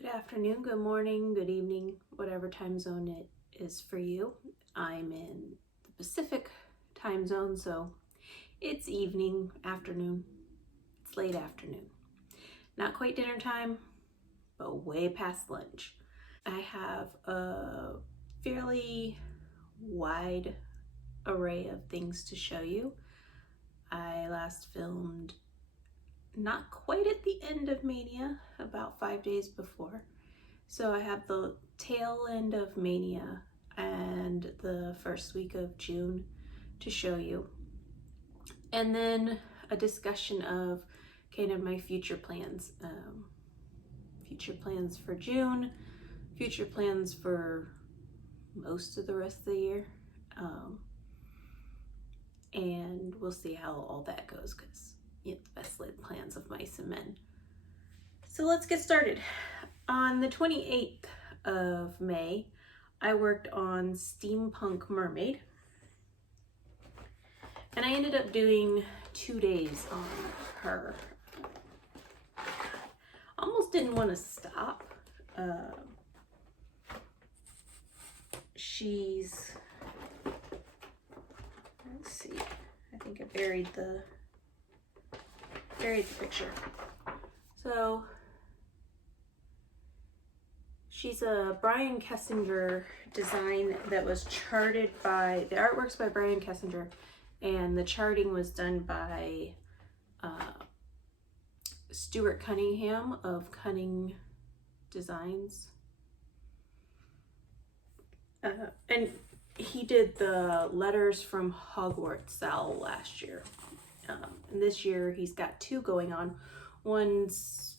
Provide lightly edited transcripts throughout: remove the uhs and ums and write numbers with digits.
Good afternoon, good morning, good evening, whatever time zone it is for you. I'm in the Pacific time zone, so it's evening, afternoon, it's late afternoon. Not quite dinner time, but way past lunch. I have a fairly wide array of things to show you. I last filmed not quite at the end of Maynia, about 5 days before. So I have the tail end of Maynia and the first week of June to show you. And then a discussion of kind of my future plans. Future plans for June, future plans for most of the rest of the year. And we'll see how all that goes, because the best laid plans of mice and men. So let's get started. On the 28th of May, I worked on Steampunk Mermaid. And I ended up doing 2 days on her. Almost didn't want to stop. She's, let's see, I think I buried the picture. So she's a Brian Kessinger design that was charted by, the artwork's by Brian Kessinger, and the charting was done by Stuart Cunningham of Cunning Designs. And he did the letters from Hogwarts Owl last year. And this year he's got 2 going on. One's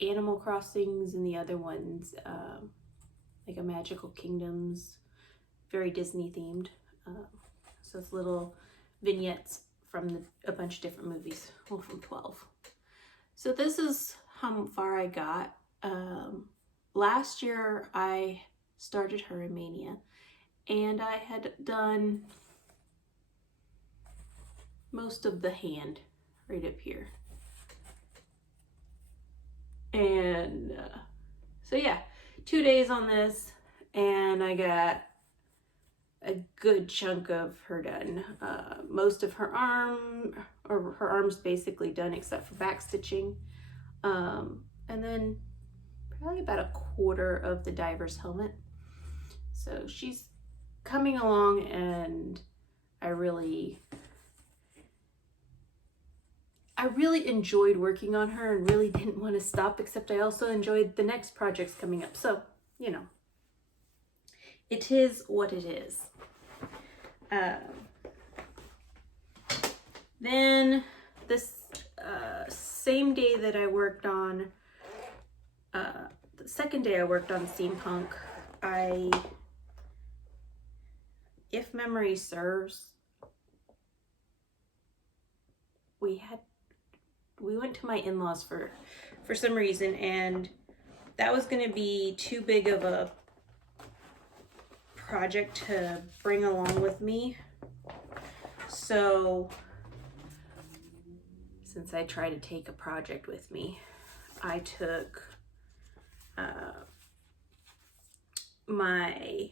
Animal Crossings and the other one's like a Magical Kingdoms, very Disney themed. So it's little vignettes from a bunch of different movies, well, from 12. So this is how far I got. Last year I started her in Maynia, and I had done most of the hand right up here. And so yeah, 2 days on this, and I got a good chunk of her done. Most of her arm's basically done except for back stitching. And then probably about a quarter of the diver's helmet. So she's coming along, and I really enjoyed working on her and really didn't want to stop, except I also enjoyed the next projects coming up. So, you know, it is what it is. Then this same day that I worked on, the second day I worked on Steampunk, if memory serves, we went to my in-laws for some reason, and that was going to be too big of a project to bring along with me. So since I try to take a project with me, I took my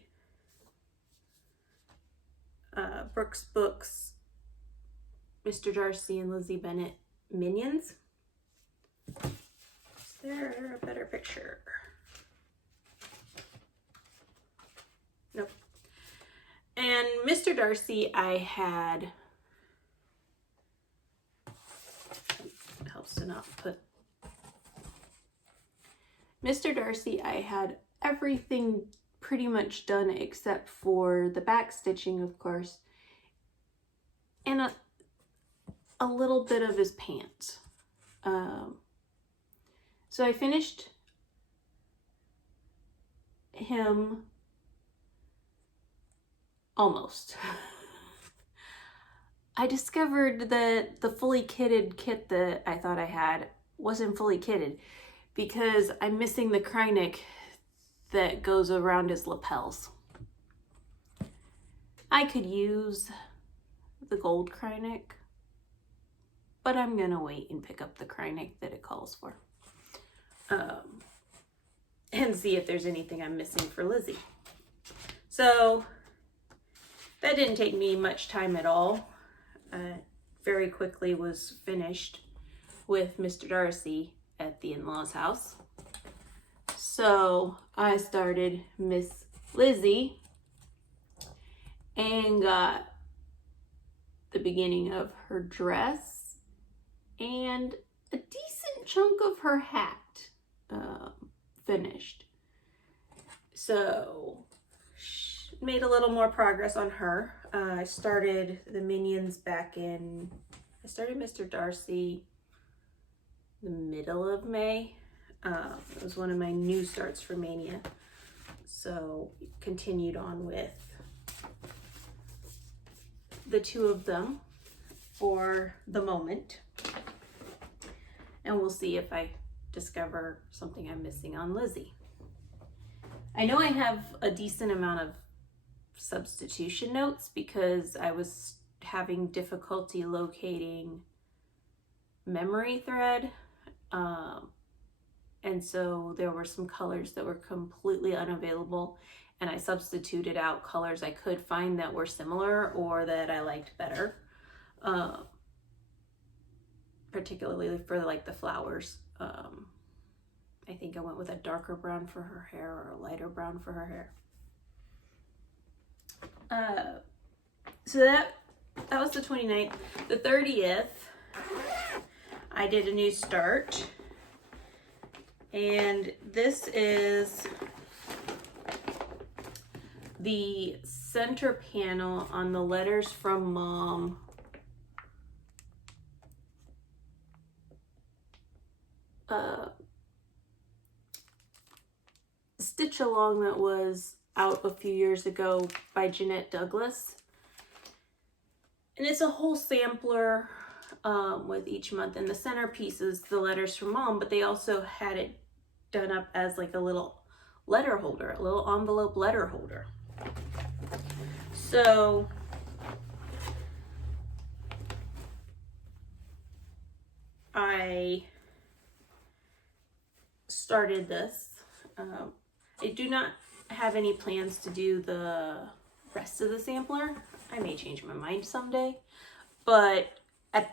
Brooks Books Mr. Darcy and Lizzie Bennett Minions. Is there a better picture? Nope. And Mr. Darcy, I had, it helps to not put, Mr. Darcy, I had everything pretty much done except for the back stitching, of course, and a little bit of his pants. So I finished him almost. I discovered that the fully kitted kit that I thought I had wasn't fully kitted, because I'm missing the cry neck that goes around his lapels. I could use the gold cry neck, but I'm gonna wait and pick up the cry neck that it calls for. and see if there's anything I'm missing for Lizzie. So that didn't take me much time at all. Very quickly was finished with Mr. Darcy at the in-laws house. So I started Miss Lizzie and got the beginning of her dress and a decent chunk of her hat finished. So made a little more progress on her. I started the minions back in, I started Mr. Darcy the middle of May. It was one of my new starts for Maynia. So continued on with the two of them for the moment. And we'll see if I discover something I'm missing on Lizzie. I know I have a decent amount of substitution notes because I was having difficulty locating memory thread. And so there were some colors that were completely unavailable, and I substituted out colors I could find that were similar or that I liked better. Particularly for like the flowers. I think I went with a darker brown for her hair or a lighter brown for her hair. So that was the 29th. The 30th, I did a new start. And this is the center panel on the Letters from Mom stitch along that was out a few years ago by Jeannette Douglas. And it's a whole sampler with each month, and the centerpiece is the Letters from Mom, but they also had it done up as like a little letter holder, a little envelope letter holder. So I started this. I do not have any plans to do the rest of the sampler. I may change my mind someday, but at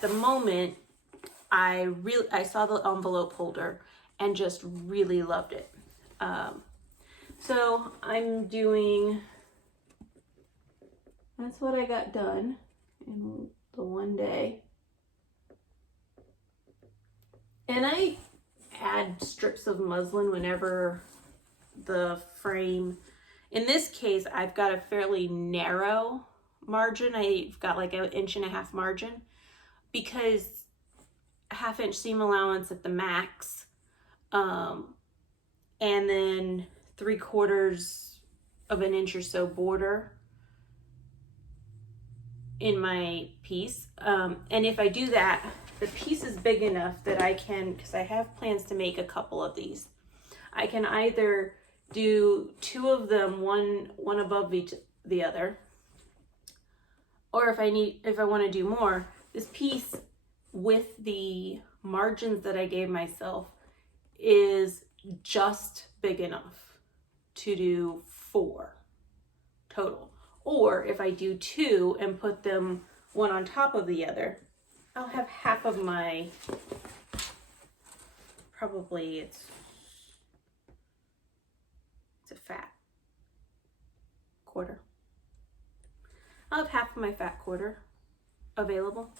the moment, I saw the envelope holder and just really loved it. So I'm doing, that's what I got done in the one day. And I add strips of muslin whenever the frame, in this case, I've got a fairly narrow margin. I've got like an 1.5 inch margin because 1/2 inch seam allowance at the max, and then 3/4 of an inch or so border in my piece. And if I do that, the piece is big enough that I can, because I have plans to make a couple of these, I can either do 2 of them, one above the other, or if I want to do more, this piece with the margins that I gave myself is just big enough to do 4 total. Or if I do 2 and put them one on top of the other, I'll have half of my, probably it's a fat quarter. I'll have half of my fat quarter available.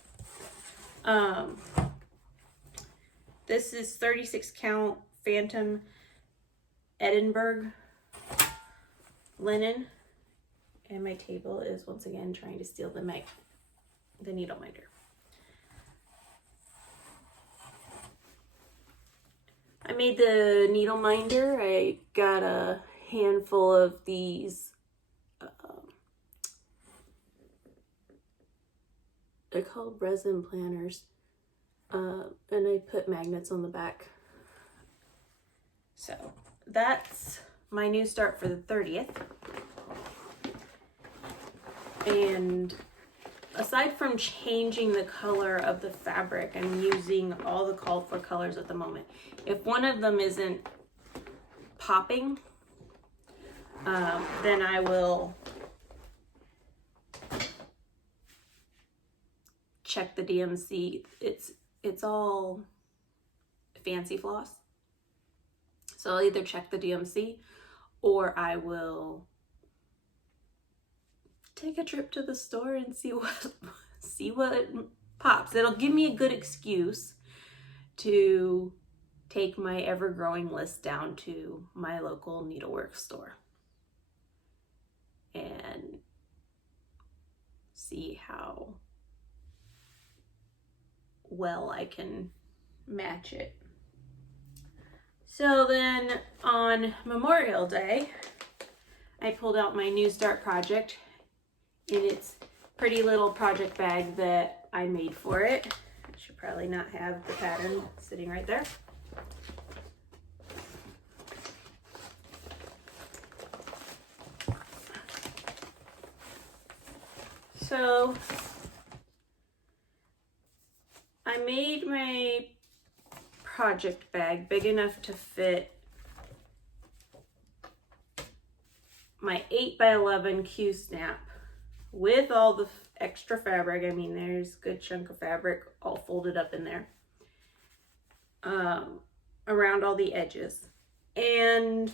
This is 36 count Phantom Edinburgh linen, and my table is once again trying to steal the needle minder. I made the needle minder. I got a handful of these they're called resin planners, and I put magnets on the back. So that's my new start for the 30th. And aside from changing the color of the fabric, I'm using all the called for colors at the moment. If one of them isn't popping, then I will check the DMC. It's all fancy floss, so I'll either check the DMC or I will take a trip to the store and see what pops. It'll give me a good excuse to take my ever-growing list down to my local needlework store and see how well I can match it. So then on Memorial Day, I pulled out my New Start project in its pretty little project bag that I made for it. I should probably not have the pattern sitting right there. So I made my project bag big enough to fit my 8x11 Q-snap with all the extra fabric. I mean, there's a good chunk of fabric all folded up in there, around all the edges. And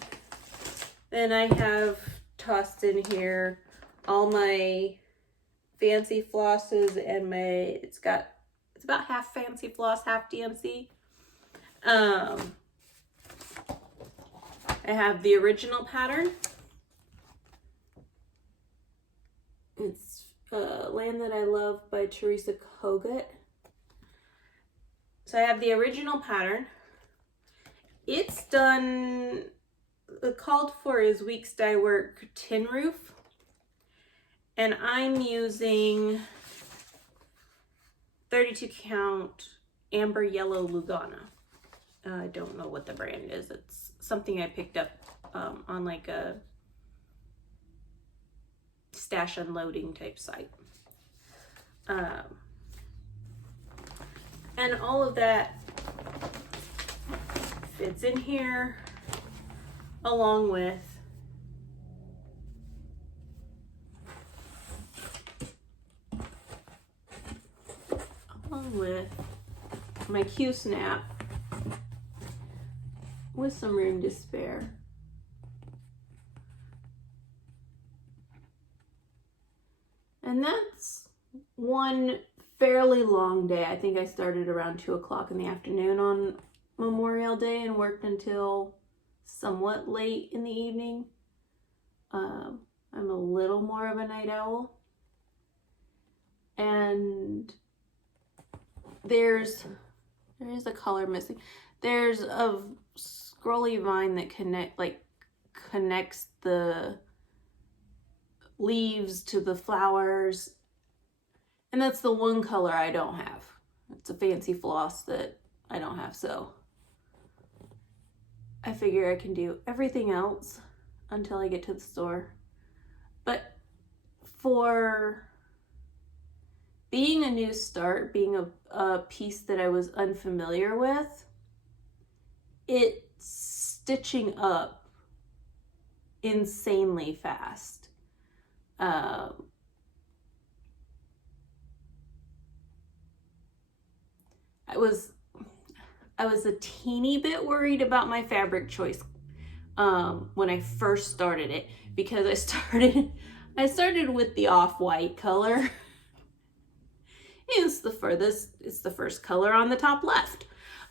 then I have tossed in here all my fancy flosses and it's about half fancy floss, half DMC. I have the original pattern. It's Land That I Love by Teresa Kogut. So I have the original pattern. It's done, called for is Weeks Dye Work Tin Roof. And I'm using 32 count amber yellow Lugana. I don't know what the brand is. It's something I picked up on like a stash unloading type site. And all of that fits in here along with my Q-snap with some room to spare. And that's one fairly long day. I think I started around 2 o'clock in the afternoon on Memorial Day and worked until somewhat late in the evening. I'm a little more of a night owl. And there is a color missing. There's a scrolly vine that connects the leaves to the flowers, and that's the one color I don't have. It's a fancy floss that I don't have, so I figure I can do everything else until I get to the store. But for being a new start, being a piece that I was unfamiliar with, it's stitching up insanely fast. I was a teeny bit worried about my fabric choice when I first started it, because I started with the off-white color. It's the first color on the top left.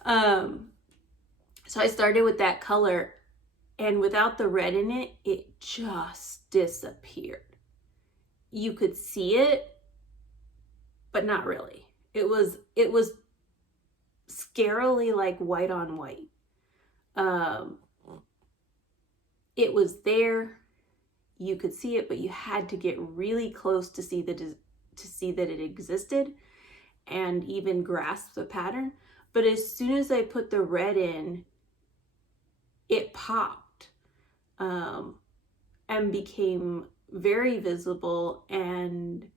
So I started with that color, and without the red in it, it just disappeared. You could see it, but not really. It was scarily like white on white. It was there. You could see it, but you had to get really close to see that it existed and even grasp the pattern. But as soon as I put the red in, it popped and became very visible, and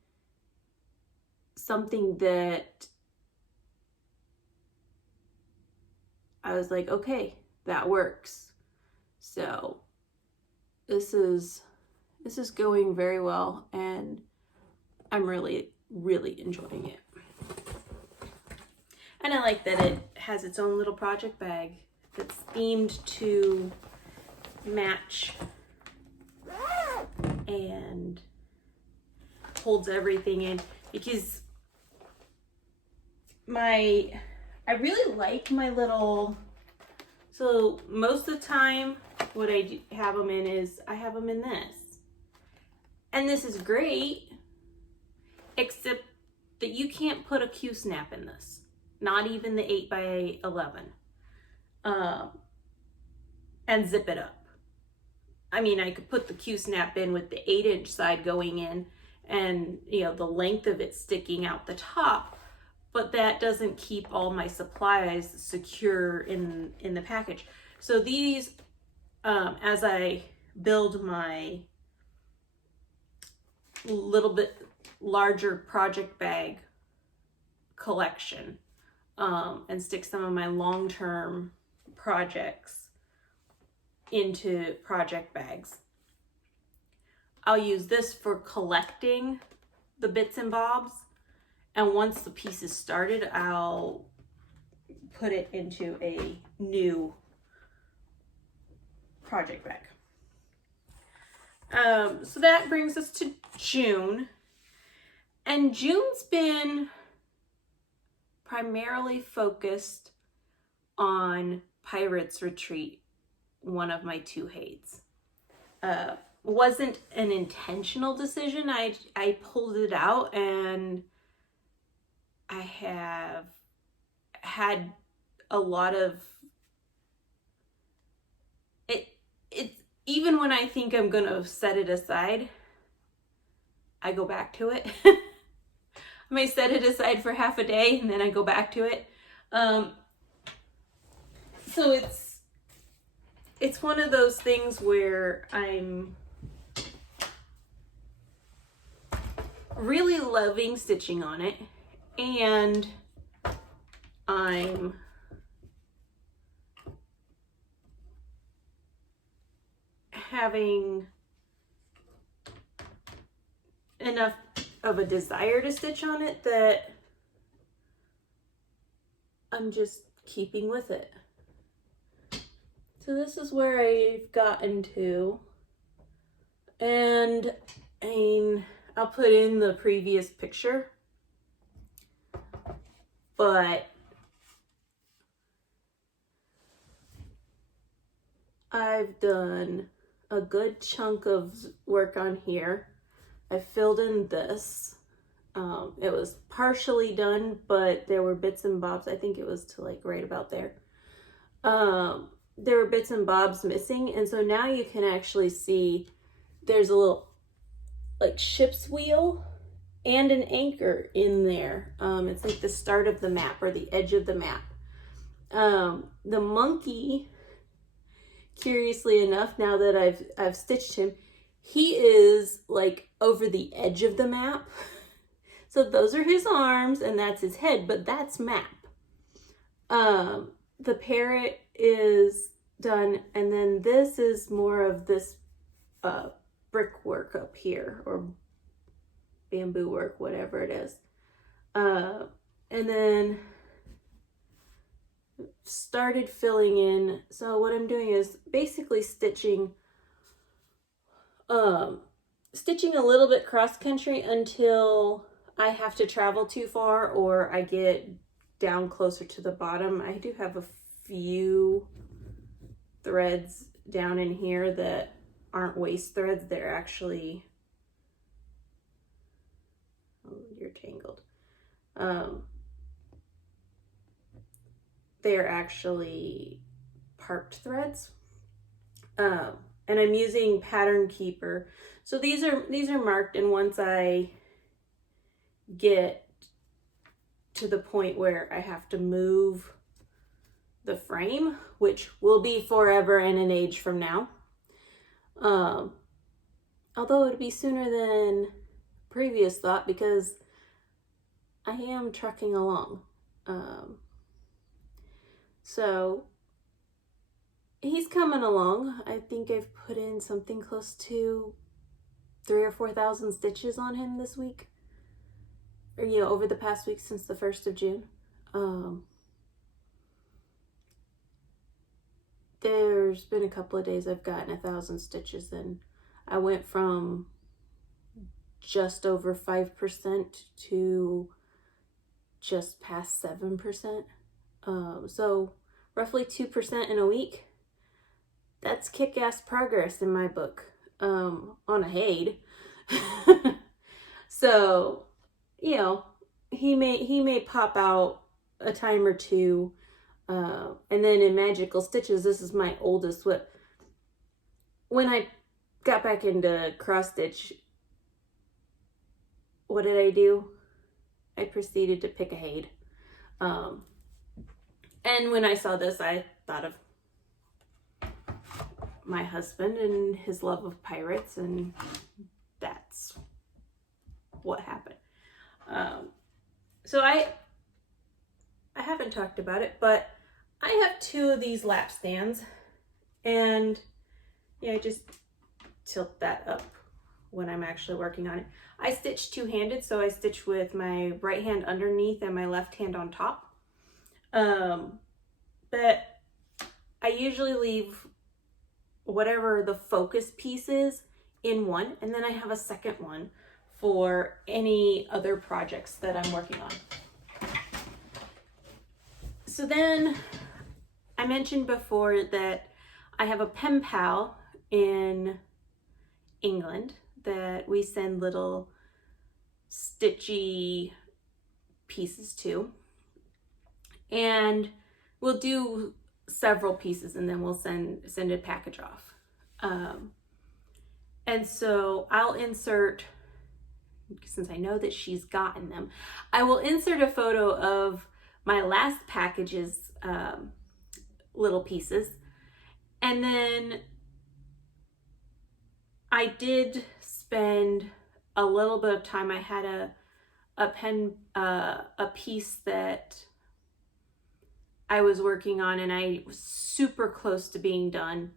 something that I was like, okay, that works. So this is going very well, and I'm really enjoying it. And I like that it has its own little project bag that's themed to match and holds everything in, because I really like my little, so most of the time what I have them in is I have them in this. And this is great, except that you can't put a Q-snap in this. Not even the 8x11. And zip it up. I mean, I could put the Q-snap in with the 8-inch side going in and, you know, the length of it sticking out the top, but that doesn't keep all my supplies secure in the package. So these, as I build my little bit larger project bag collection, and stick some of my long-term projects into project bags, I'll use this for collecting the bits and bobs, and once the piece is started, I'll put it into a new project bag. So that brings us to June, and June's been primarily focused on Pirates Retreat, one of my 2 HAEDs. Wasn't an intentional decision. I pulled it out, and I have had a lot of it. It's even when I think I'm gonna set it aside, I go back to it. I may set it aside for half a day and then I go back to it. So it's one of those things where I'm really loving stitching on it, and I'm having enough of a desire to stitch on it that I'm just keeping with it. So this is where I've gotten to, and I'll put in the previous picture, but I've done a good chunk of work on here. I filled in this. It was partially done, but there were bits and bobs. I think it was to like right about there. There were bits and bobs missing, and so now you can actually see there's a little like ship's wheel and an anchor in there. It's like the start of the map or the edge of the map. The monkey, curiously enough, now that I've stitched him, he is like over the edge of the map. So those are his arms and that's his head, but that's map. The parrot is done, and then this is more of this brickwork up here, or bamboo work, whatever it is. And then started filling in. So what I'm doing is basically stitching a little bit cross country until I have to travel too far or I get down closer to the bottom. I do have a few threads down in here that aren't waste threads. They're actually, oh, you're tangled. They're actually parked threads. And I'm using Pattern Keeper. So these are marked, and once I get to the point where I have to move the frame, which will be forever and an age from now, although it'll be sooner than previous thought because I am trucking along. So he's coming along. I think I've put in something close to 3,000 or 4,000 stitches on him this week, or over the past week since the 1st of June. There's been a couple of days I've gotten 1,000 stitches in. I went from just over 5% to just past 7%. So roughly 2% in a week. That's kick-ass progress in my book, on a HAED. So, he may pop out a time or two. And then in Magical Stitches, this is my oldest whip. When I got back into cross stitch, what did I do? I proceeded to pick a HAED. And when I saw this, I thought of my husband and his love of pirates, and that's what happened. So I haven't talked about it, but I have 2 of these lap stands, and I just tilt that up when I'm actually working on it. I stitch two-handed, so I stitch with my right hand underneath and my left hand on top. But I usually leave whatever the focus piece is in one, and then I have a second one for any other projects that I'm working on. So then I mentioned before that I have a pen pal in England that we send little stitchy pieces to, and we'll do several pieces and then we'll send a package off. And so I'll insert, since I know that she's gotten them, I will insert a photo of my last package's little pieces. And then I did spend a little bit of time. I had a piece that I was working on, and I was super close to being done.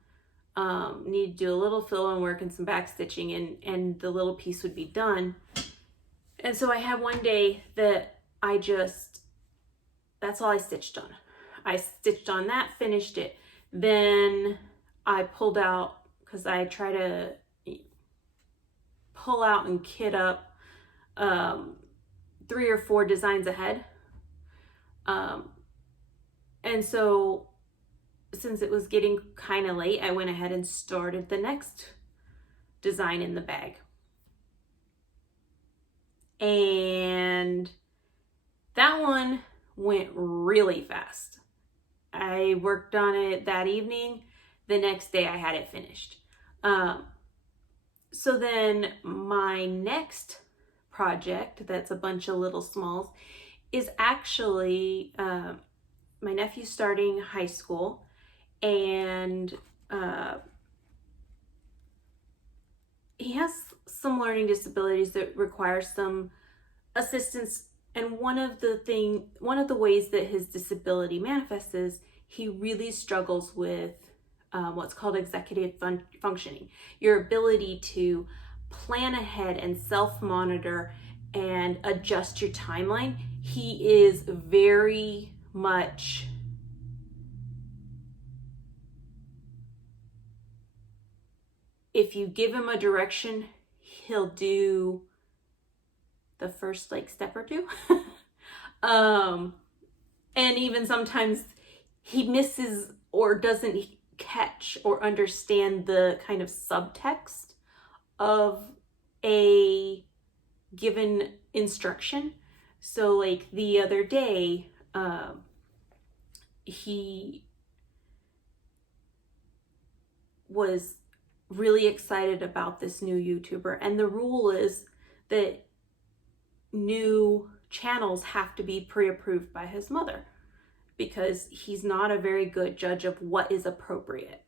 Need to do a little fill-in work and some back stitching, and the little piece would be done. And so I had one day that that's all I stitched on. I stitched on that, finished it. Then I pulled out, because I try to pull out and kit up 3 or 4 designs ahead. And so since it was getting kind of late, I went ahead and started the next design in the bag. And that one went really fast. I worked on it that evening. The next day I had it finished. So then my next project, that's a bunch of little smalls, is actually my nephew's starting high school, and he has some learning disabilities that require some assistance. And one of the ways that his disability manifests is he really struggles with what's called executive functioning. Your ability to plan ahead and self-monitor and adjust your timeline. He is very much if you give him a direction, he'll do the first step or two. And even sometimes he misses or doesn't catch or understand the kind of subtext of a given instruction. So the other day, he was really excited about this new YouTuber, and the rule is that new channels have to be pre-approved by his mother, because he's not a very good judge of what is appropriate.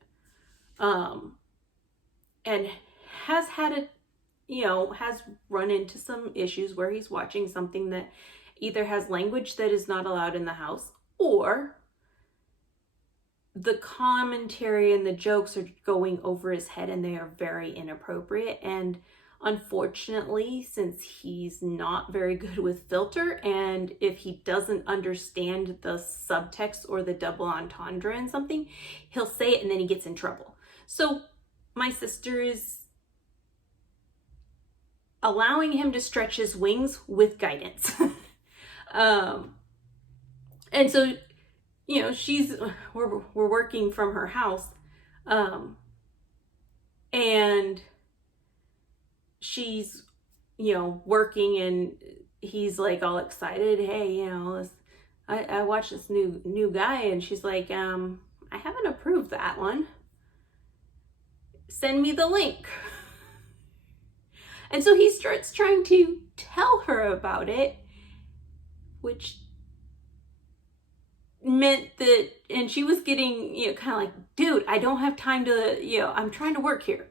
And has had has run into some issues where he's watching something that either has language that is not allowed in the house, or the commentary and the jokes are going over his head, and they are very inappropriate. And unfortunately, since he's not very good with filter, and if he doesn't understand the subtext or the double entendre in something, he'll say it and then he gets in trouble. So my sister is allowing him to stretch his wings with guidance. And so, you know, we're working from her house, and she's, you know, working, and he's like all excited. Hey, you know, I watched this new guy, and she's like, I haven't approved that one. Send me the link. And so he starts trying to tell her about it, which meant that, and she was getting, you know, kind of like, dude, I don't have time to, you know, I'm trying to work here.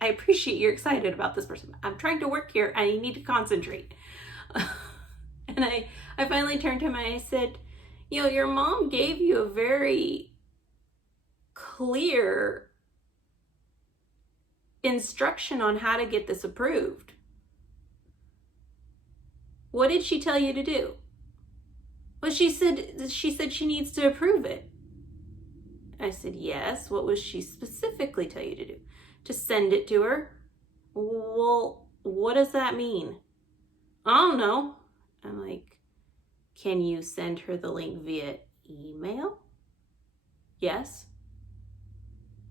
I appreciate you're excited about this person. I'm trying to work here. I need to concentrate. And I finally turned to him and I said, you know, your mom gave you a very clear instruction on how to get this approved. What did she tell you to do? Well, she said she needs to approve it. I said, yes. What was she specifically tell you to do? To send it to her? Well, what does that mean? I don't know. I'm like, can you send her the link via email? Yes.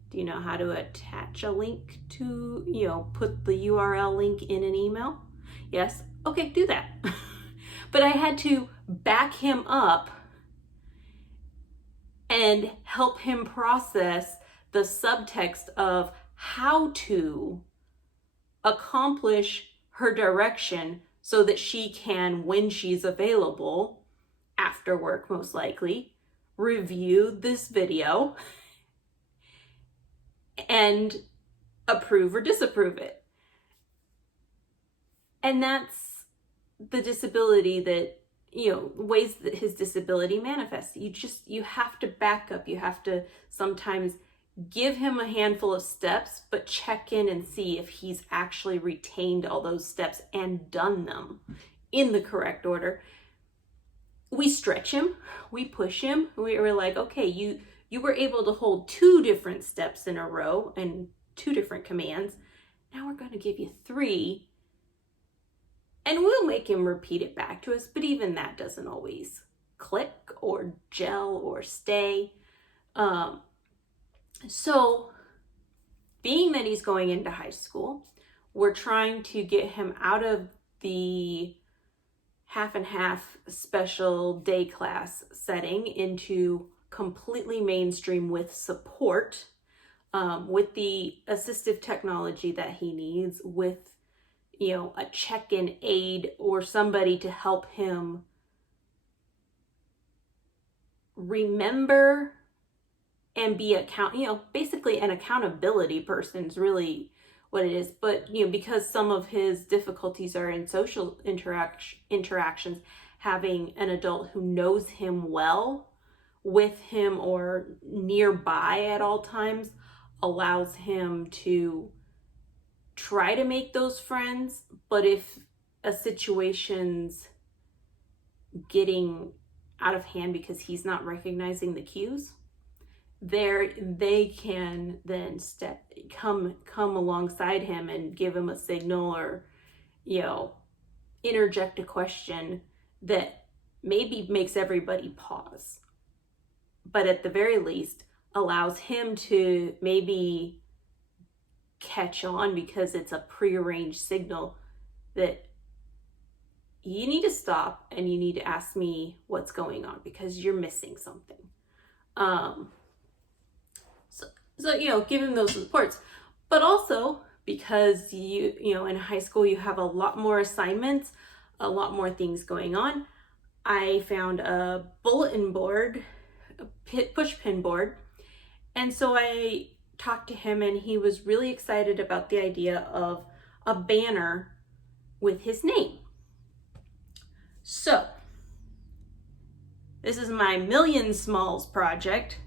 Do you know how to attach a link to, you know, put the URL link in an email? Yes. Okay, do that. But I had to back him up and help him process the subtext of how to accomplish her direction so that she can, when she's available, after work most likely, review this video and approve or disapprove it. And that's the disability that, you know, ways that his disability manifests. You have to back up. You have to sometimes give him a handful of steps, but check in and see if he's actually retained all those steps and done them in the correct order. We stretch him, we push him. We were like, okay, you were able to hold 2 different steps in a row and 2 different commands. Now we're going to give you 3. And we'll make him repeat it back to us, but even that doesn't always click or gel or stay. So being that he's going into high school, we're trying to get him out of the half and half special day class setting into completely mainstream with support, with the assistive technology that he needs, with, you know, a check-in aid or somebody to help him remember and be basically an accountability person is really what it is. But, you know, because some of his difficulties are in social interactions, having an adult who knows him well with him or nearby at all times allows him to try to make those friends. But if a situation's getting out of hand because he's not recognizing the cues, they can then come alongside him and give him a signal, or, you know, interject a question that maybe makes everybody pause, but at the very least allows him to maybe catch on, because it's a prearranged signal that you need to stop and you need to ask me what's going on because you're missing something. So, you know, give him those supports, but also because you know, in high school, you have a lot more assignments, a lot more things going on. I found a bulletin board, a push pin board. And so I talked to him and he was really excited about the idea of a banner with his name. So This is my Million Smalls project.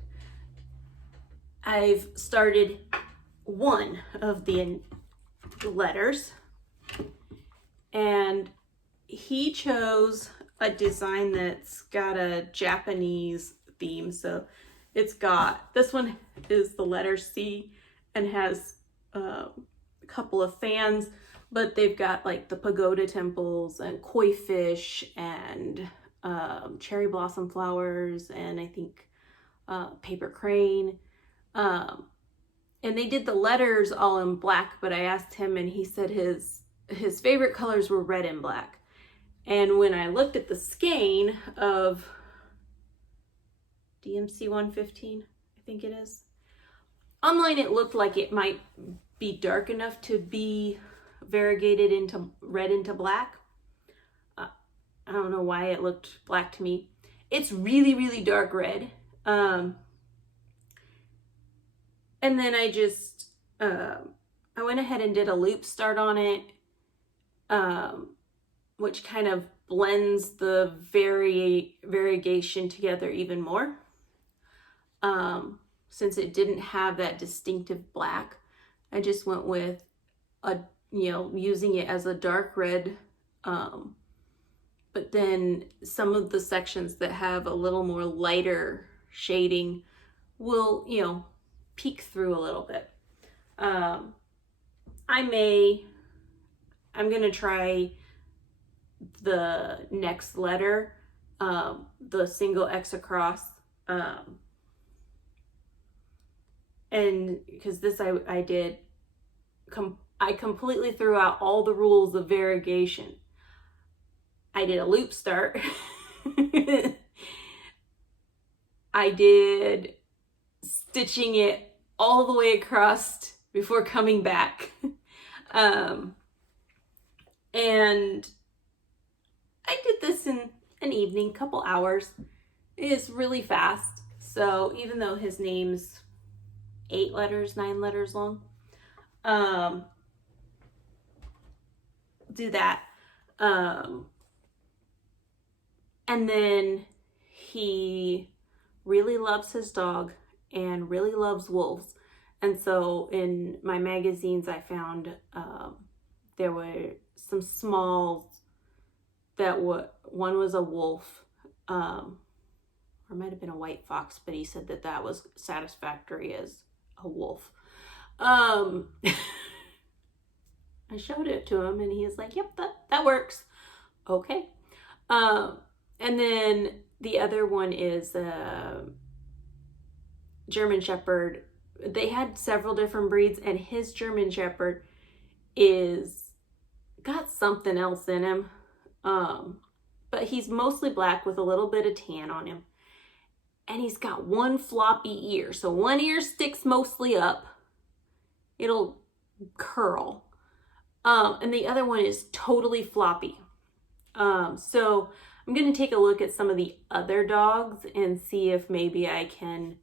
I've started one of the letters, and he chose a design that's got a Japanese theme. So it's got, this one is the letter C and has a couple of fans, but they've got like the pagoda temples and koi fish and cherry blossom flowers, and I think paper crane. And they did the letters all in black, but I asked him and he said his favorite colors were red and black. And when I looked at the skein of DMC 115, I think it is, online it looked like it might be dark enough to be variegated into red into black. I don't know why it looked black to me. It's really, really dark red. And then I just, I went ahead and did a loop start on it, which kind of blends the variegation together even more. Since it didn't have that distinctive black, I just went with using it as a dark red. But then some of the sections that have a little more lighter shading will, peek through a little bit. I'm gonna try the next letter, the single X across, and because this I did, I completely threw out all the rules of variegation. I did a loop start. I did stitching it all the way across before coming back. And I did this in an evening, couple hours. It is really fast. So even though his name's 9 letters long, do that. And then he really loves his dog and really loves wolves. And so in my magazines, I found there were some smalls that one was a wolf, or it might have been a white fox, but he said that was satisfactory as a wolf. I showed it to him and he was like, yep, that works. Okay. And then the other one is German Shepherd. They had several different breeds, and his German Shepherd got something else in him. But he's mostly black with a little bit of tan on him. And he's got one floppy ear. So one ear sticks mostly up. It'll curl. And the other one is totally floppy. So I'm going to take a look at some of the other dogs and see if maybe I can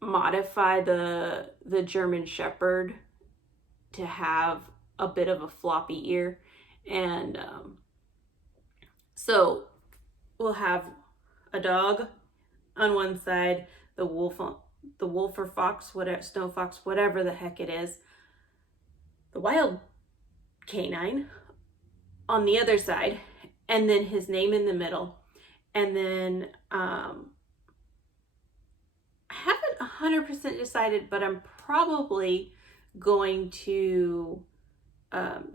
modify the German Shepherd to have a bit of a floppy ear. And so we'll have a dog on one side, the wolf or fox, whatever, snow fox, whatever the heck it is, the wild canine on the other side, and then his name in the middle. And then I haven't 100% decided, but I'm probably going to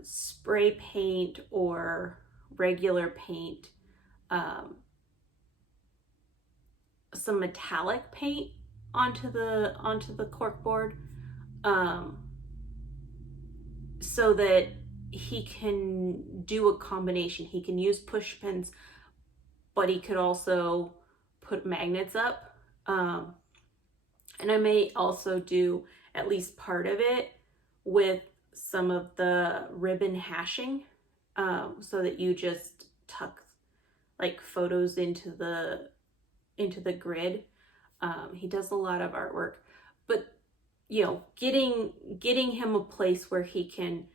spray paint or regular paint some metallic paint onto the corkboard, so that he can do a combination. He can use push pins, but he could also put magnets up. And I may also do at least part of it with some of the ribbon hashing, so that you just tuck like photos into the grid. He does a lot of artwork, but getting him a place where he can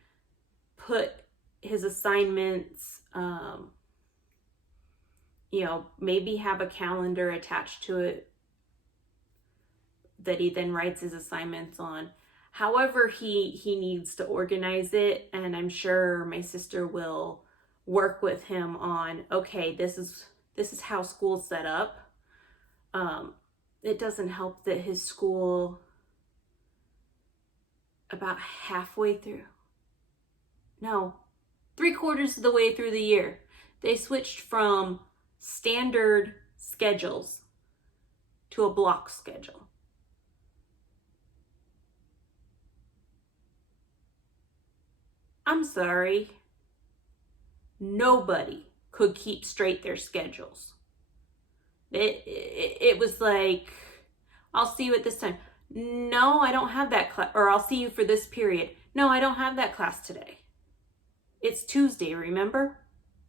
put his assignments you know, maybe have a calendar attached to it that he then writes his assignments on. However he needs to organize it, and I'm sure my sister will work with him on, okay, this is how school's set up. It doesn't help that his school, about halfway through, no, 3/4 of the way through the year, they switched from standard schedules to a block schedule. I'm sorry. Nobody could keep straight their schedules. It was like, I'll see you at this time. No, I don't have that class. Or I'll see you for this period. No, I don't have that class today. It's Tuesday, remember?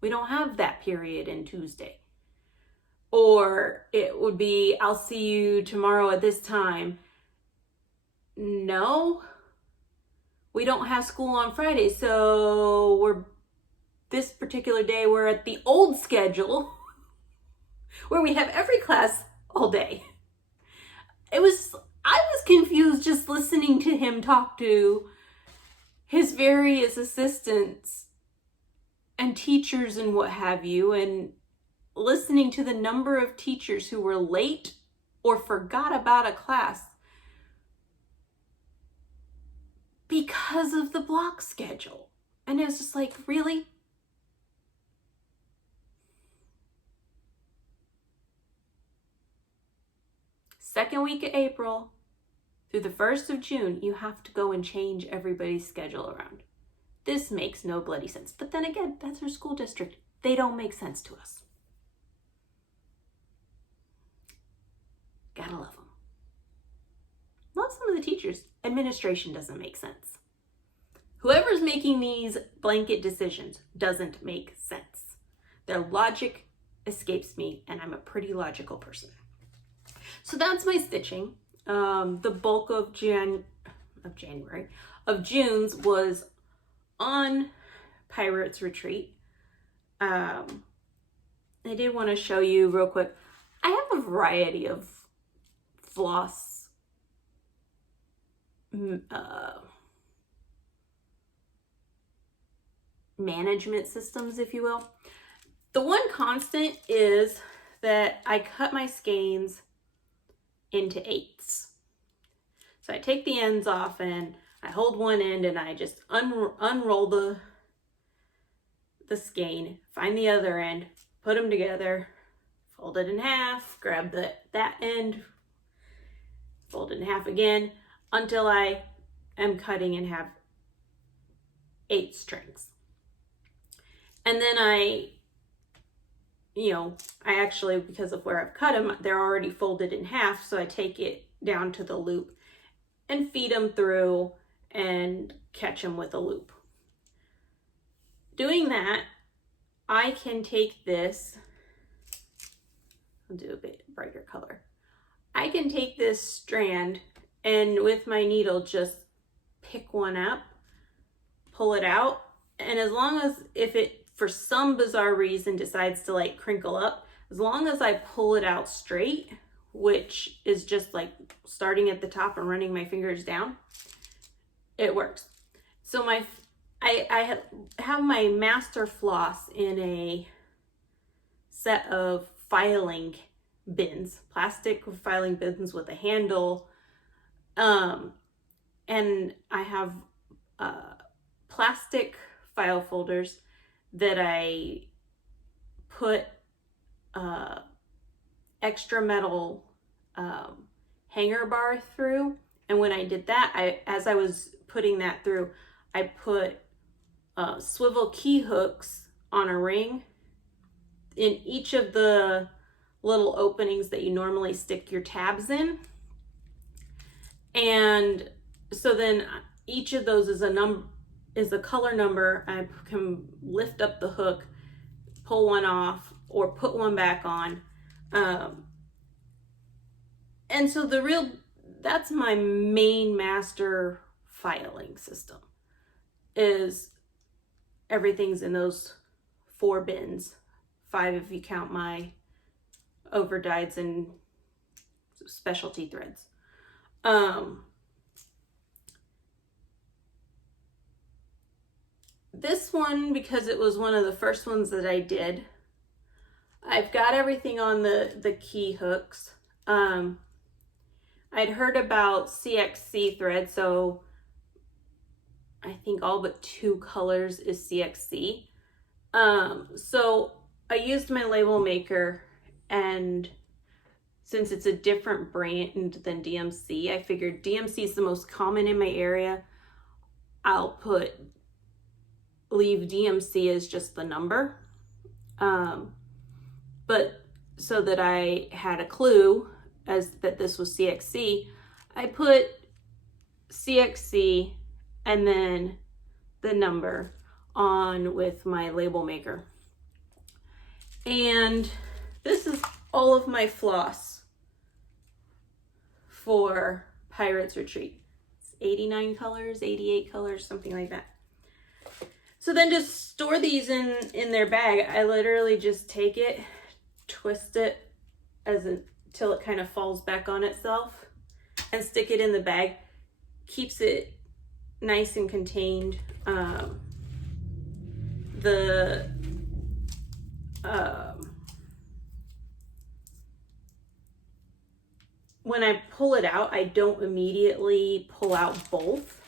We don't have that period in Tuesday. Or it would be, I'll see you tomorrow at this time. No, we don't have school on Friday, so this particular day we're at the old schedule where we have every class all day. I was confused just listening to him talk to his various assistants and teachers and what have you, and listening to the number of teachers who were late or forgot about a class because of the block schedule. And it was just like, really? Second week of April through the 1st of June, you have to go and change everybody's schedule around. This makes no bloody sense. But then again, that's our school district. They don't make sense to us. Gotta love them. Love some of the teachers. Administration doesn't make sense. Whoever's making these blanket decisions doesn't make sense. Their logic escapes me, and I'm a pretty logical person. So that's my stitching. The bulk of June's was on Pirates Retreat. I did want to show you real quick. I have a variety of floss management systems, if you will. The one constant is that I cut my skeins into 8ths. So I take the ends off and I hold one end and I just unroll the skein, find the other end, put them together, fold it in half, grab that end, fold it in half again, until I am cutting and have 8 strings. And then I actually, because of where I've cut them, they're already folded in half, so I take it down to the loop and feed them through and catch them with a loop. Doing that, I can take this, I'll do a bit brighter color. I can take this strand and with my needle just pick one up, pull it out, and as long as, if it for some bizarre reason decides to like crinkle up, as long as I pull it out straight, which is just like starting at the top and running my fingers down, it works. So I have my master floss in a set of filing bins, plastic filing bins with a handle, and I have plastic file folders that I put extra metal hanger bar through. And when I did that, as I was putting that through, I put swivel key hooks on a ring in each of the little openings that you normally stick your tabs in. And so then each of those is a color number. I can lift up the hook, pull one off, or put one back on. And so that's my main master filing system, is everything's in those 4 bins 5 if you count my overdyes and specialty threads. This one, because it was one of the first ones that I did, I've got everything on the key hooks. I'd heard about CXC thread, so I think all but 2 colors is CXC. So I used my label maker, and since it's a different brand than DMC, I figured DMC is the most common in my area. I'll leave DMC as just the number. But so that I had a clue as that this was CXC, I put CXC and then the number on with my label maker. And this is all of my floss for Pirates Retreat. It's 89 colors, 88 colors, something like that. So then to store these in their bag, I literally just take it, twist it till it kind of falls back on itself, and stick it in the bag. Keeps it nice and contained. When I pull it out, I don't immediately pull out both,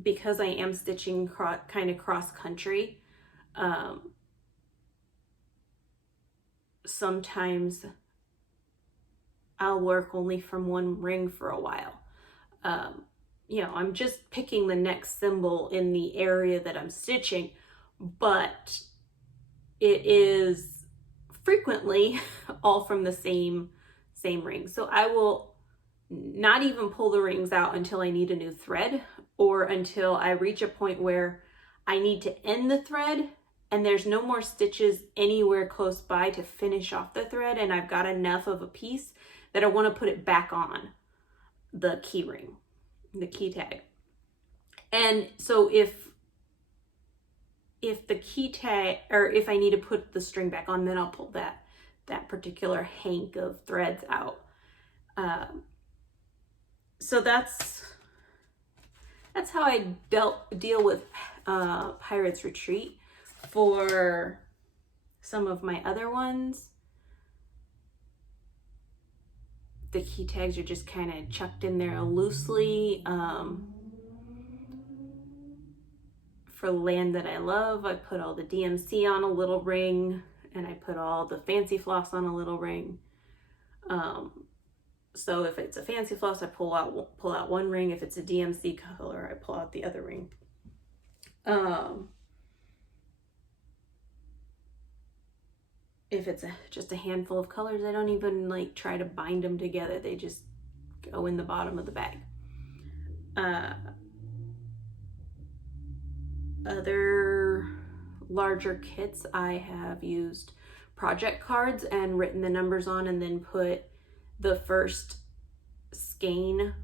because I am stitching kind of cross country. Sometimes I'll work only from one ring for a while. You know, I'm just picking the next symbol in the area that I'm stitching, but it is frequently all from the same ring. So I will not even pull the rings out until I need a new thread, or until I reach a point where I need to end the thread and there's no more stitches anywhere close by to finish off the thread, and I've got enough of a piece that I want to put it back on the key ring, the key tag. And so if the key tag, or if I need to put the string back on, then I'll pull that particular hank of threads out. So that's how I deal with Pirates Retreat. For some of my other ones, the key tags are just kind of chucked in there loosely. For Land That I Love, I put all the DMC on a little ring, and I put all the fancy floss on a little ring. So if it's a fancy floss, I pull out one ring. If it's a DMC color, I pull out the other ring. If it's just a handful of colors, I don't even like try to bind them together. They just go in the bottom of the bag. Other larger kits, I have used project cards and written the numbers on, and then put the first skein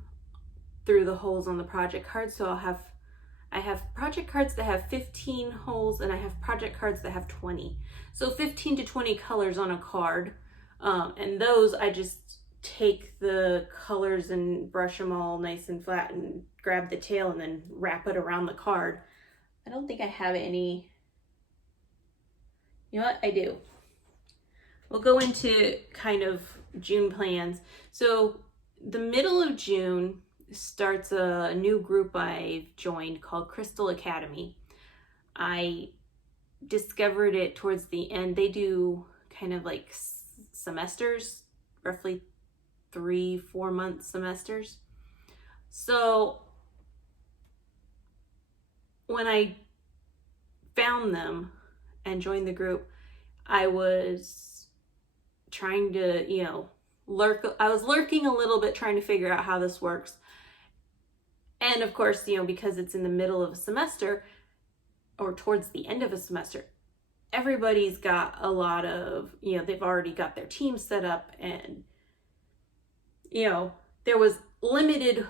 through the holes on the project card. So I have project cards that have 15 holes, and I have project cards that have 20. So 15 to 20 colors on a card. And those, I just take the colors and brush them all nice and flat and grab the tail and then wrap it around the card. I don't think I have any. You know what? I do. We'll go into kind of June plans. So the middle of June starts a new group I've joined called Crystal Academy. I discovered it towards the end. They do kind of like semesters, roughly 3-4 month semesters. So when I found them and joined the group, I was trying to, I was lurking a little bit, trying to figure out how this works. And of course, because it's in the middle of a semester or towards the end of a semester, everybody's got a lot of, they've already got their team set up, and, there was limited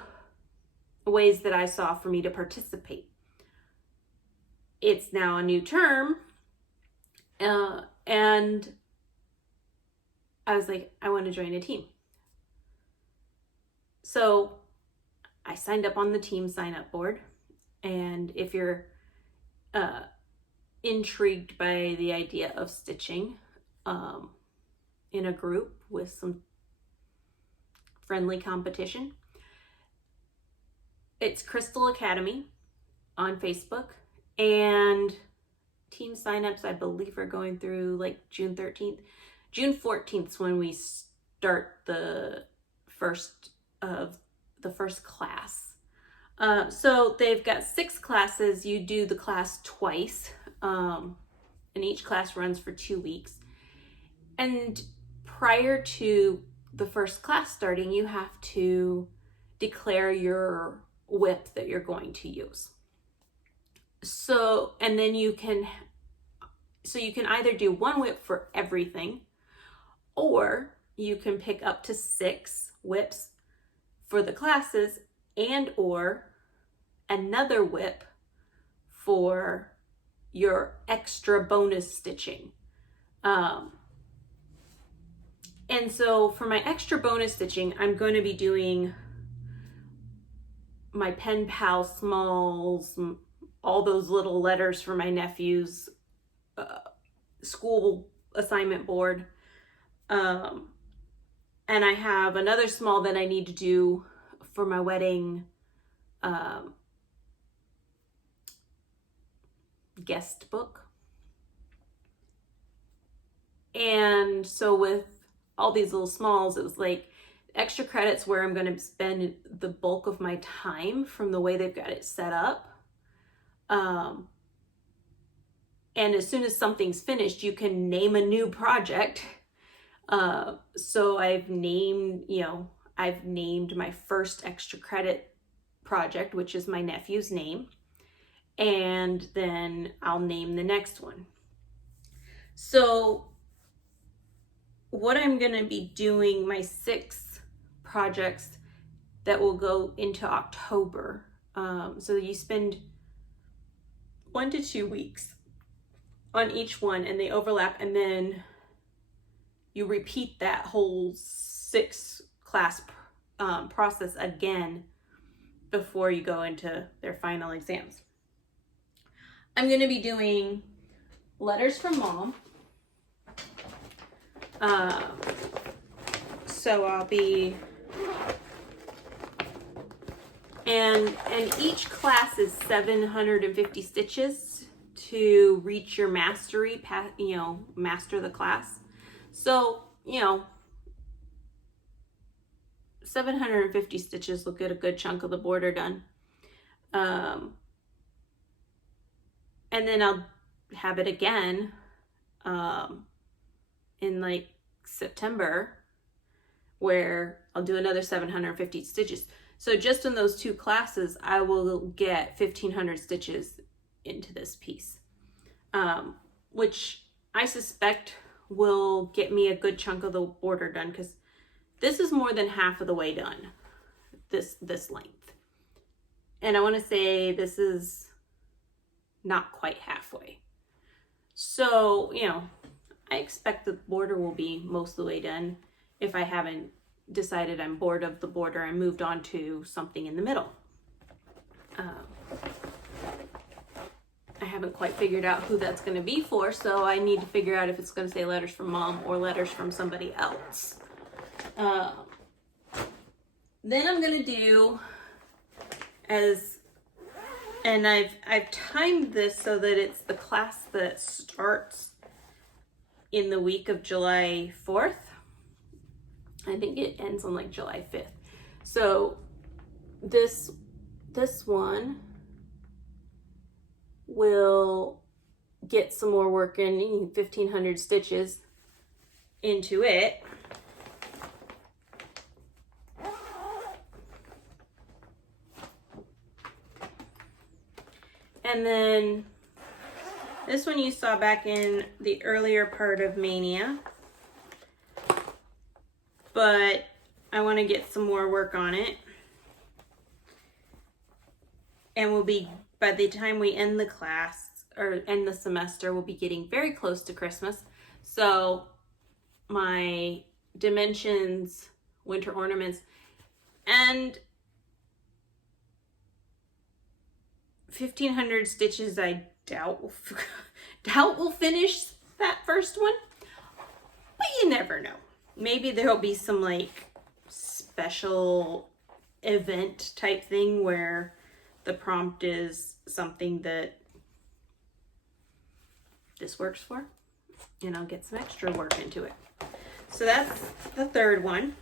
ways that I saw for me to participate. It's now a new term, And I was like, I want to join a team. So I signed up on the team sign up board. And if you're intrigued by the idea of stitching in a group with some friendly competition, it's Crystal Academy on Facebook, and team signups I believe are going through like June 13th. June 14th is when we start the first class. So they've got 6 classes. You do the class twice, and each class runs for 2 weeks. And prior to the first class starting, you have to declare your whip that you're going to use. So, and then you can either do 1 whip for everything, or you can pick up to 6 whips for the classes, and or another whip for your extra bonus stitching. And so for my extra bonus stitching, I'm going to be doing my pen pal smalls, all those little letters for my nephew's school assignment board. And I have another small that I need to do for my wedding guest book. And so with all these little smalls, it was like extra credits where I'm going to spend the bulk of my time from the way they've got it set up. And as soon as something's finished, you can name a new project. So I've named my first extra credit project, which is my nephew's name. And then I'll name the next one. So what I'm going to be doing, my 6 projects that will go into October. So you spend 1 to 2 weeks on each one, and they overlap, and then you repeat that whole 6 class process again before you go into their final exams. I'm going to be doing letters from mom. So I'll be, and each class is 750 stitches to reach your mastery, master the class. So, 750 stitches will get a good chunk of the border done. And then I'll have it again in like September, where I'll do another 750 stitches. So just in those 2 classes, I will get 1,500 stitches into this piece, which I suspect will get me a good chunk of the border done, because this is more than half of the way done, this length. And I want to say this is not quite halfway. So, I expect the border will be most of the way done if I haven't decided I'm bored of the border and moved on to something in the middle. I haven't quite figured out who that's going to be for, so I need to figure out if it's going to say letters from mom or letters from somebody else. Then I'm going to do, and I've timed this so that it's the class that starts in the week of July 4th. I think it ends on like July 5th. So this one will get some more work in, 1,500 stitches into it. And then this one you saw back in the earlier part of Maynia, but I want to get some more work on it. And we'll be, by the time we end the class, or end the semester, we'll be getting very close to Christmas. So my Dimensions winter ornaments and 1,500 stitches, I doubt will finish that first one, but you never know. Maybe there'll be some like special event type thing where the prompt is something that this works for, and I'll get some extra work into it. So that's the third one.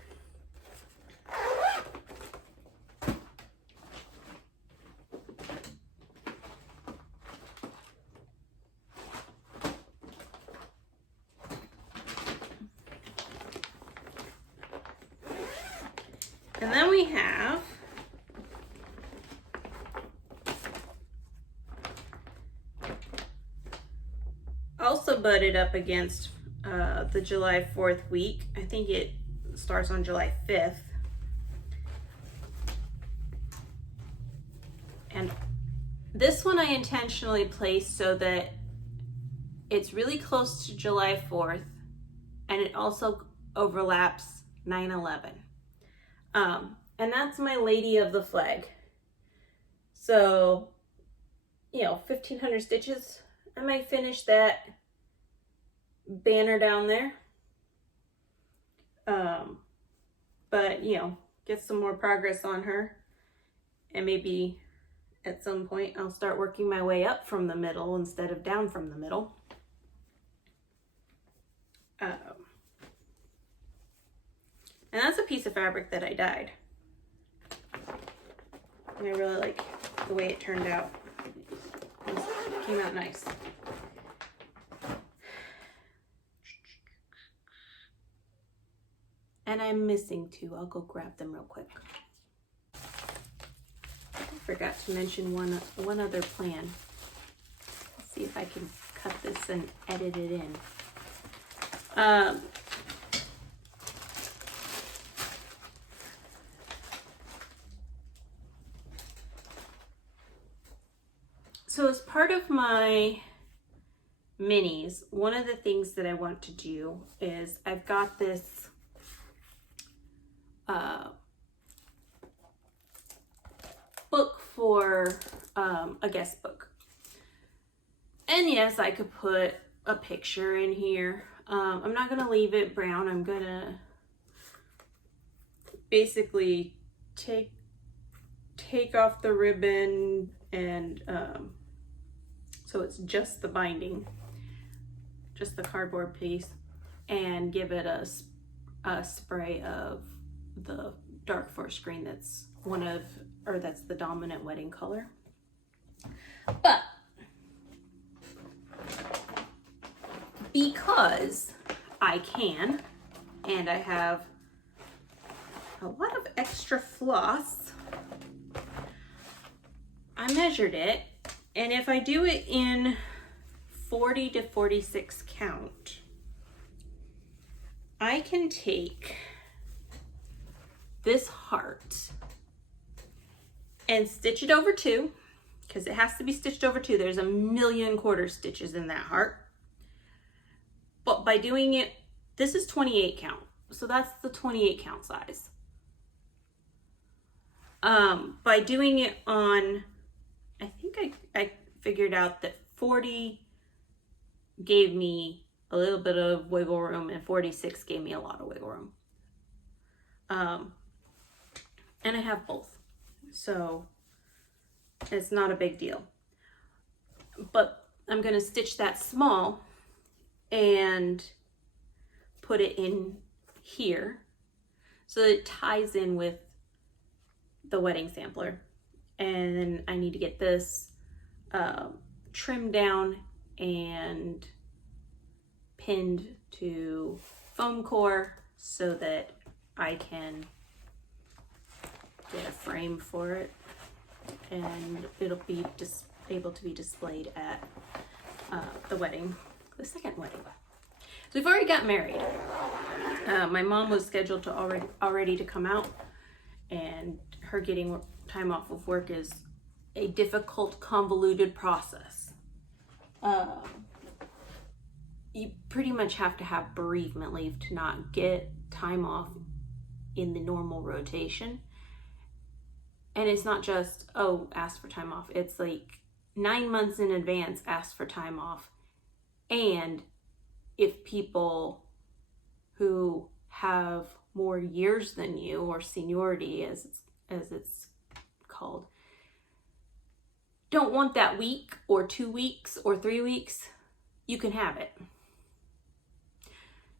And then we have also butted up against the July 4th week. I think it starts on July 5th. And this one I intentionally placed so that it's really close to July 4th, and it also overlaps 9/11. And that's my Lady of the Flag. So, you know, 1,500 stitches. I might finish that banner down there. But, you know, get some more progress on her. And maybe at some point I'll start working my way up from the middle instead of down from the middle. And that's a piece of fabric that I dyed. And I really like the way it turned out. It came out nice. And I'm missing two. I'll go grab them real quick. I forgot to mention one other plan. Let's see if I can cut this and edit it in. So as part of my minis, one of the things that I want to do is I've got this book for a guest book. And yes, I could put a picture in here. I'm not gonna leave it brown. I'm gonna basically take off the ribbon and so it's just the binding, just the cardboard piece, and give it a spray of the dark forest green that's that's the dominant wedding color. But because I can, and I have a lot of extra floss, I measured it, and if I do it in 40 to 46 count, I can take this heart and stitch it over two, because it has to be stitched over two. There's 1,000,000 quarter stitches in that heart. But by doing it, this is 28 count. So that's the 28 count size. By doing it on, I think I figured out that 40 gave me a little bit of wiggle room and 46 gave me a lot of wiggle room. And I have both, so it's not a big deal. But I'm gonna stitch that small and put it in here so that it ties in with the wedding sampler. And then I need to get this trimmed down and pinned to foam core so that I can get a frame for it, and it'll be able to be displayed at the second wedding. So we've already got married. My mom was scheduled to already to come out, and her getting time off of work is a difficult, convoluted process. you pretty much have to have bereavement leave to not get time off in the normal rotation. And it's not just, oh, ask for time off. It's like 9 months in advance, ask for time off. And if people who have more years than you, or seniority as it's called, don't want that week or 2 weeks or 3 weeks, you can have it.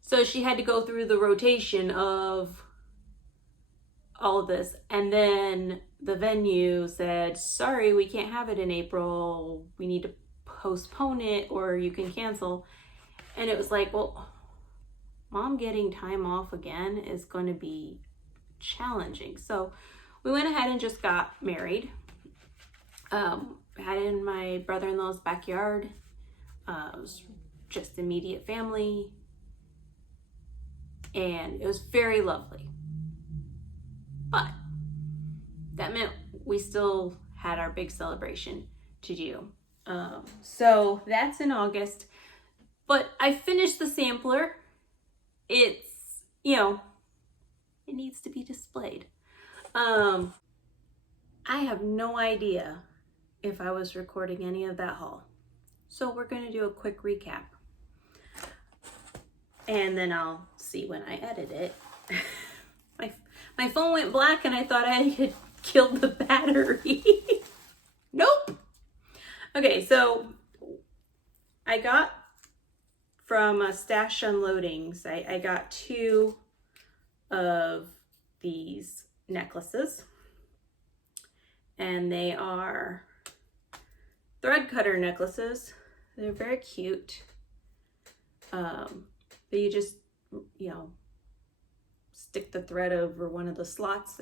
So she had to go through the rotation of all of this, and then the venue said, sorry, we can't have it in April, we need to postpone it, or you can cancel. And it was like, well, Mom getting time off again is going to be challenging. So we went ahead and just got married. Had it in my brother-in-law's backyard. It was just immediate family, and it was very lovely. But that meant we still had our big celebration to do. So that's in August. But I finished the sampler. It's, you know, it needs to be displayed. I have no idea if I was recording any of that haul. So we're going to do a quick recap. And then I'll see when I edit it. My phone went black and I thought I had killed the battery. Nope. Okay, so I got from Stash Unloadings, I got 2 of these necklaces. And they are thread cutter necklaces. They're very cute. But you just, you know, stick the thread over one of the slots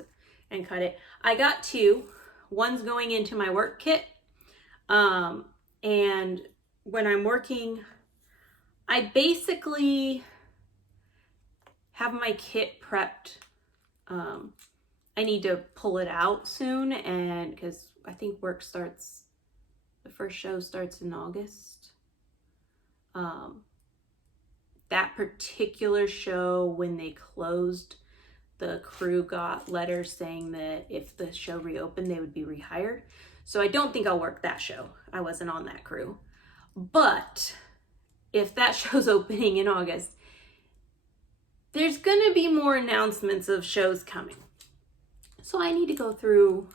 and cut it. I got 2. One's going into my work kit. And when I'm working, I basically have my kit prepped. I need to pull it out soon, and because I think work starts, the first show starts in August. That particular show, when they closed, the crew got letters saying that if the show reopened, they would be rehired. So I don't think I'll work that show. I wasn't on that crew. But if that show's opening in August, there's gonna be more announcements of shows coming. So I need to go through,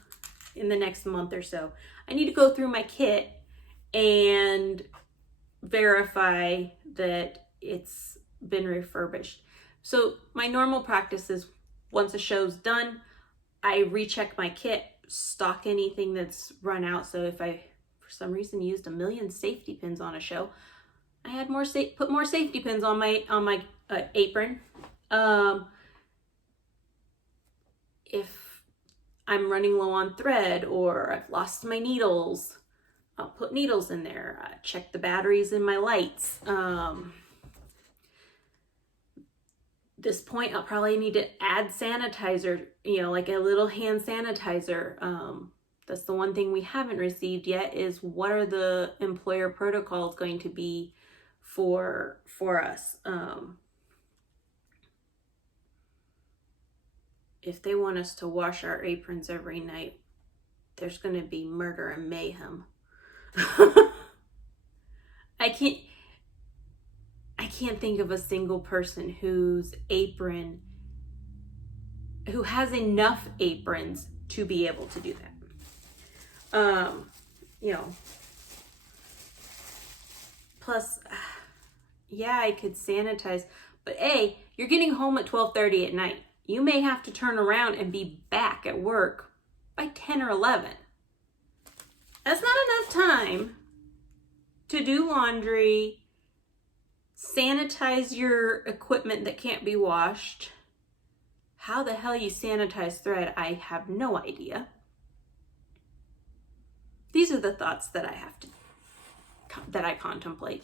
in the next month or so, I need to go through my kit and verify that it's been refurbished. So my normal practice is, once a show's done, I recheck my kit, stock anything that's run out. So if I, for some reason, used 1 million safety pins on a show, I had put more safety pins on my apron. If I'm running low on thread, or I've lost my needles, I'll put needles in there. Check the batteries in my lights. This point, I'll probably need to add sanitizer, you know, like a little hand sanitizer. That's the one thing we haven't received yet, is what are the employer protocols going to be for us. If they want us to wash our aprons every night, there's going to be murder and mayhem. I can't think of a single person who has enough aprons to be able to do that. You know, plus, yeah, I could sanitize, but you're getting home at 12:30 at night. You may have to turn around and be back at work by 10 or 11. That's not enough time to do laundry, sanitize your equipment that can't be washed. How the hell you sanitize thread, I have no idea. These are the thoughts that I contemplate.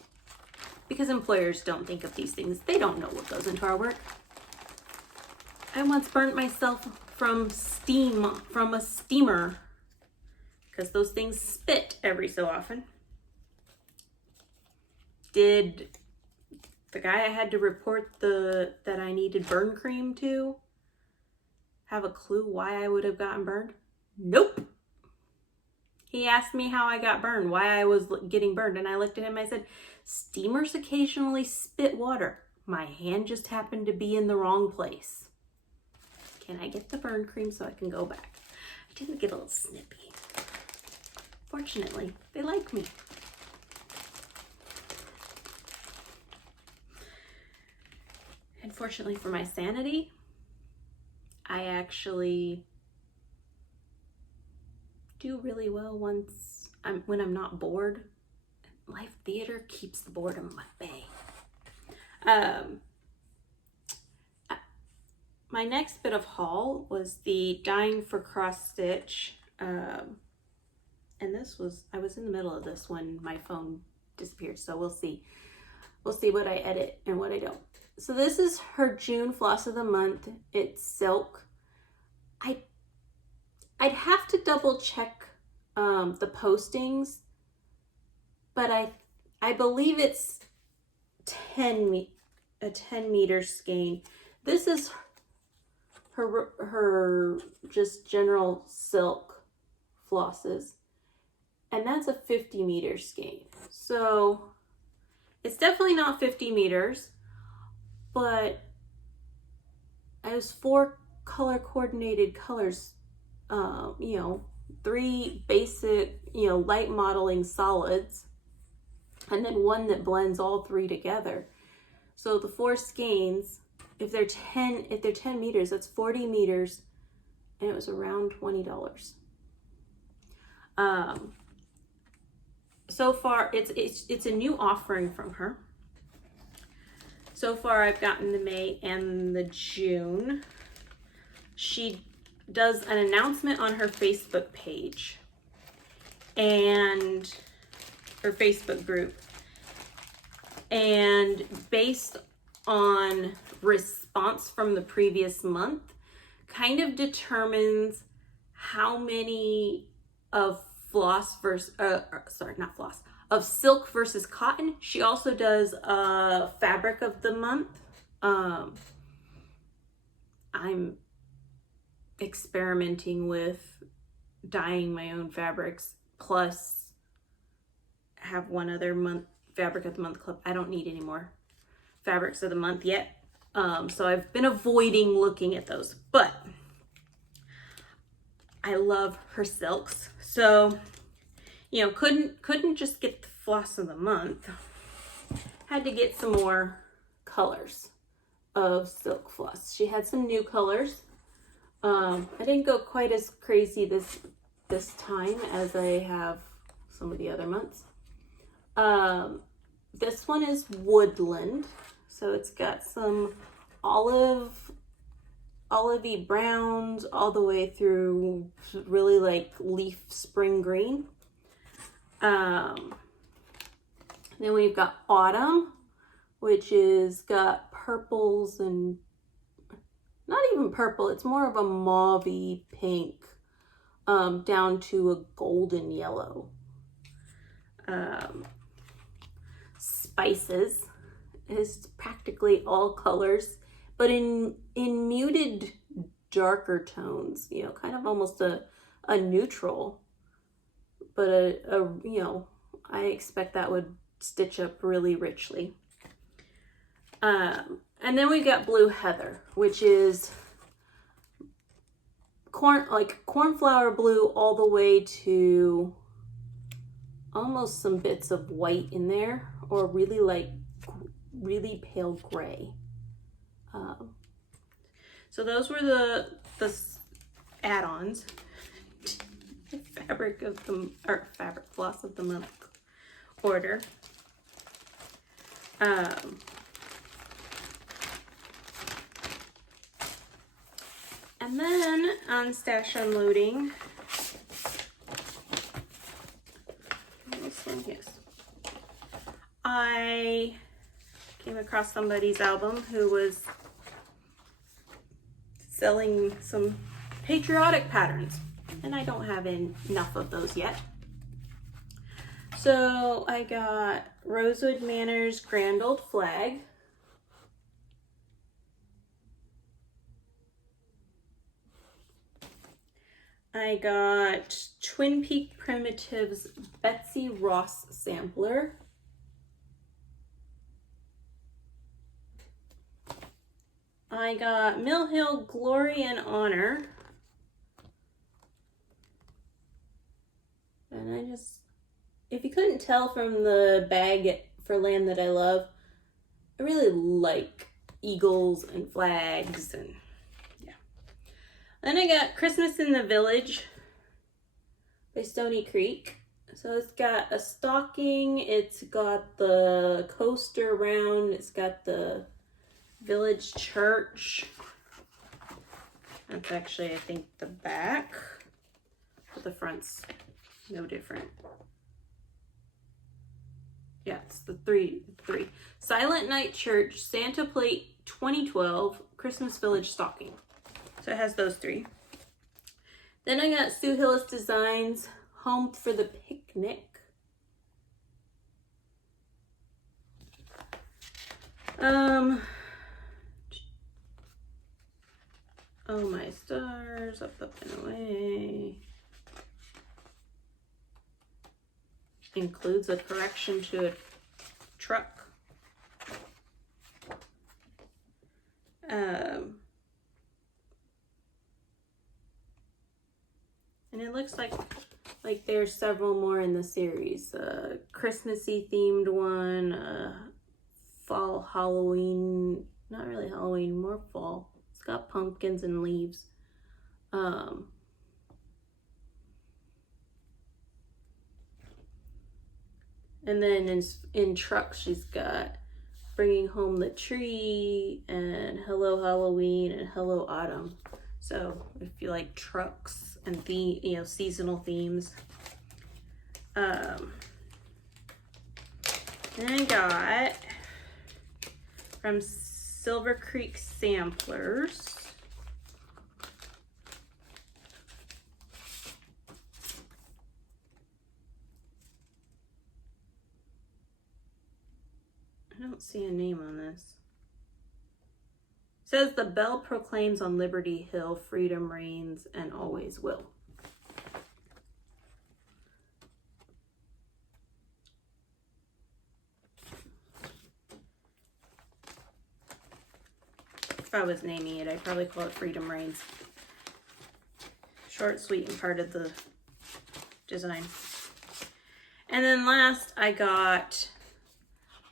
Because employers don't think of these things. They don't know what goes into our work. I once burnt myself from a steamer, because those things spit every so often. Did the guy I had to report that I needed burn cream to have a clue why I would have gotten burned? Nope. He asked me how I got burned, why I was getting burned, and I looked at him and I said, steamers occasionally spit water. My hand just happened to be in the wrong place. Can I get the burn cream so I can go back? I didn't get a little snippy. Fortunately, they like me. And fortunately for my sanity, I actually do really well when I'm not bored. Live theater keeps the boredom at bay. My next bit of haul was the Dying for Cross Stitch. And I was in the middle of this when my phone disappeared, so we'll see. We'll see what I edit and what I don't. So this is her June floss of the month. It's silk. I'd have to double check the postings, but I believe it's a 10 meter skein. This is her just general silk flosses, and that's a 50 meter skein. So it's definitely not 50 meters, but I was 4 color coordinated colors, 3 basic, light modeling solids, and then 1 that blends all 3 together. So the 4 skeins, if they're 10 meters, that's 40 meters, and it was around $20. So far, it's a new offering from her. So far, I've gotten the May and the June. She does an announcement on her Facebook page and her Facebook group, and based on response from the previous month, kind of determines how many of of silk versus cotton. She also does a fabric of the month. I'm experimenting with dyeing my own fabrics, plus have one other fabric of the month club. I don't need any more fabrics of the month yet. So I've been avoiding looking at those, but I love her silks. So, couldn't just get the floss of the month. Had to get some more colors of silk floss. She had some new colors. I didn't go quite as crazy this time as I have some of the other months. This one is woodland, so it's got some olivey browns all the way through really like leaf spring green. Then we've got autumn, which is got purples and not even purple, it's more of a mauvey pink, down to a golden yellow. Spices is practically all colors, but in muted darker tones, kind of almost a neutral, but I expect that would stitch up really richly. And then we got blue heather, which is cornflower blue all the way to almost some bits of white in there, or really pale gray. So those were the add-ons. Fabric floss of the month order. And then on stash unloading, this one, yes, I came across somebody's album who was selling some patriotic patterns, and I don't have enough of those yet. So I got Rosewood Manor's Grand Old Flag. I got Twin Peak Primitives Betsy Ross Sampler. I got Mill Hill Glory and Honor. And if you couldn't tell from the bag for Land That I Love, I really like eagles and flags and yeah. Then I got Christmas in the Village by Stony Creek. So it's got a stocking, it's got the coaster around, it's got the village church. That's actually, I think, the back, but the front's no different. Yeah, it's the three. Silent Night Church, Santa Plate 2012, Christmas Village stocking. So it has those three. Then I got Sue Hillis Designs, Home for the Picnic. Oh my stars, up and away. Includes a correction to a truck. And it looks like there's several more in the series. Christmassy themed one, fall Halloween, not really Halloween, more fall. It's got pumpkins and leaves. And then in trucks, she's got Bringing Home the Tree and Hello Halloween and Hello Autumn. So if you like trucks and seasonal themes. Then I got from Silver Creek Samplers. I don't see a name on this. It says the bell proclaims on Liberty Hill, freedom reigns and always will. If I was naming it, I'd probably call it Freedom Reigns. Short, sweet, and part of the design. And then last, I got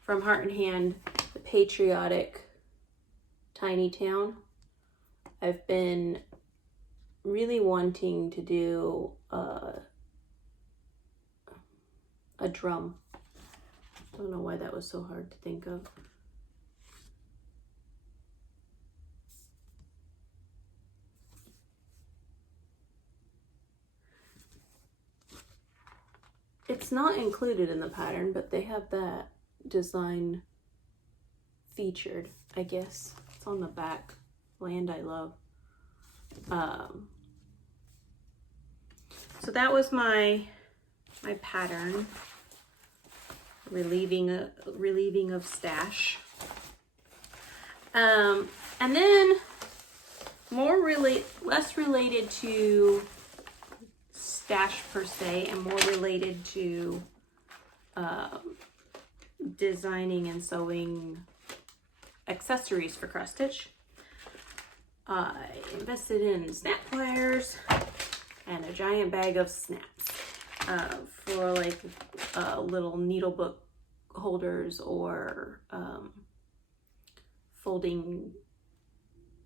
from Heart and Hand, the Patriotic Tiny Town. I've been really wanting to do a drum. I don't know why that was so hard to think of. It's not included in the pattern, but they have that design featured, I guess. It's on the back. Land I Love. So that was my pattern. Relieving of stash. And then less related to stash per se, and more related to designing and sewing accessories for cross stitch. I invested in snap pliers and a giant bag of snaps for like little needle book holders or folding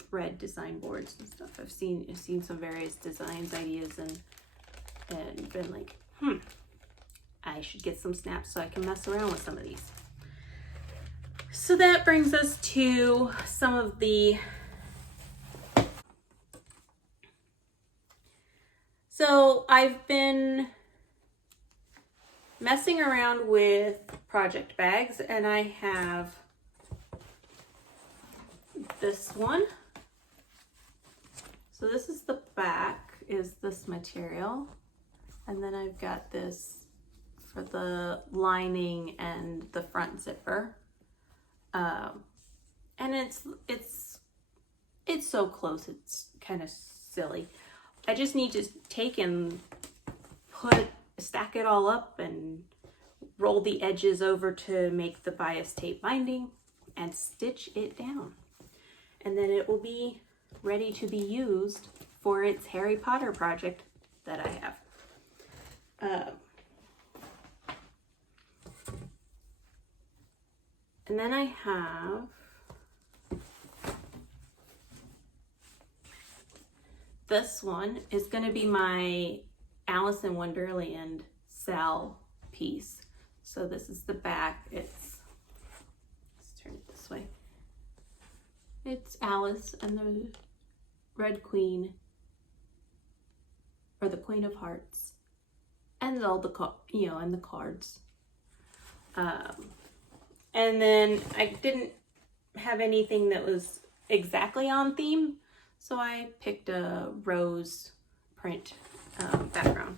thread design boards and stuff. I've seen some various designs, ideas, and been like, I should get some snaps so I can mess around with some of these. So that brings us to some of the, so I've been messing around with project bags, and I have this one. So this is the back, is this material. And then I've got this for the lining and the front zipper. And it's so close, it's kind of silly. I just need to take and stack it all up and roll the edges over to make the bias tape binding and stitch it down. And then it will be ready to be used for its Harry Potter project that I have. And then I have this one is going to be my Alice in Wonderland Sal piece. So this is the back. Let's turn it this way. It's Alice and the Red Queen, or the Queen of Hearts, and all the and the cards. And then I didn't have anything that was exactly on theme, so I picked a rose print background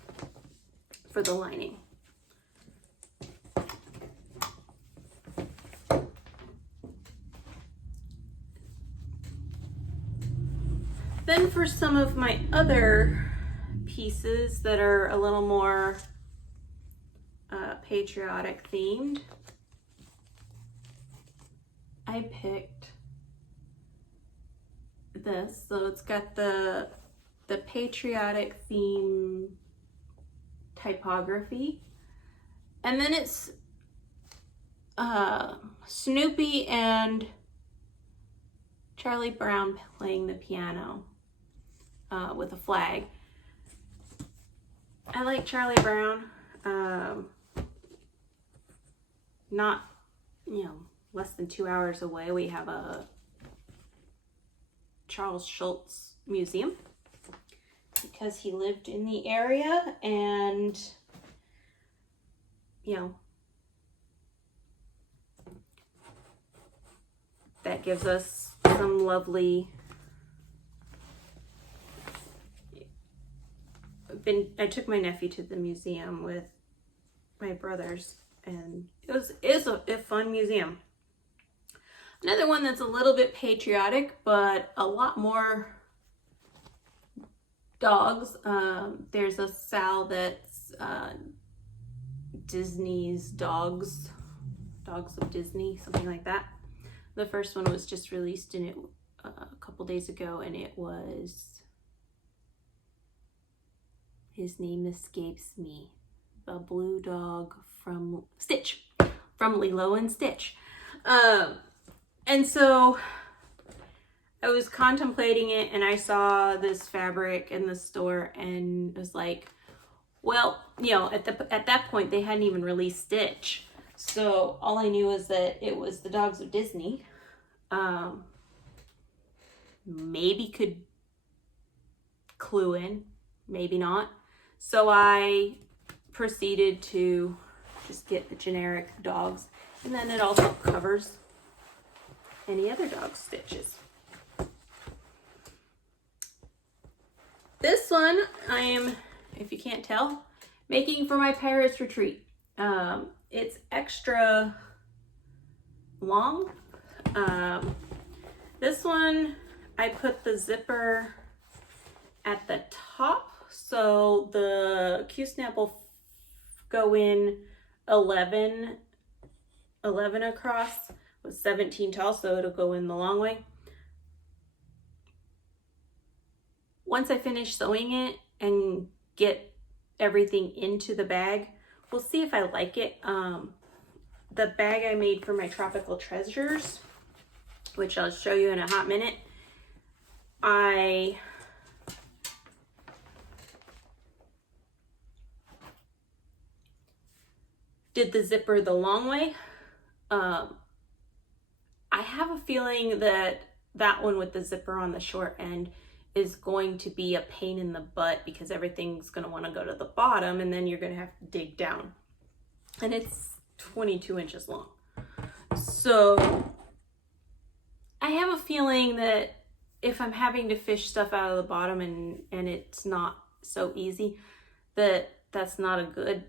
for the lining. Then for some of my other pieces that are a little more patriotic themed, I picked this. So it's got the patriotic theme typography, and then it's Snoopy and Charlie Brown playing the piano with a flag. I like Charlie Brown. Not, less than 2 hours away, we have a Charles Schulz museum because he lived in the area, and that gives us some lovely. I took my nephew to the museum with my brothers, and it is a fun museum. Another one that's a little bit patriotic, but a lot more dogs. There's a Sal that's Disney's Dogs of Disney, something like that. The first one was just released a couple days ago, and it was, his name escapes me, the blue dog from Stitch, from Lilo and Stitch. And so I was contemplating it, and I saw this fabric in the store and was like, well, at that point they hadn't even released Stitch. So all I knew was that it was the Dogs of Disney. Maybe could clue in, maybe not. So I proceeded to just get the generic dogs, and then it also covers any other dog stitches. This one I am, if you can't tell, making for my Pirates Retreat. It's extra long. This one I put the zipper at the top, so the Q-snap will go in 11 across with 17 tall, so it'll go in the long way. Once I finish sewing it and get everything into the bag, we'll see if I like it. The bag I made for my Tropical Treasures, which I'll show you in a hot minute, I did the zipper the long way. I have a feeling that that one with the zipper on the short end is going to be a pain in the butt, because everything's going to want to go to the bottom, and then you're going to have to dig down. And it's 22 inches long. So I have a feeling that if I'm having to fish stuff out of the bottom and it's not so easy, that's not a good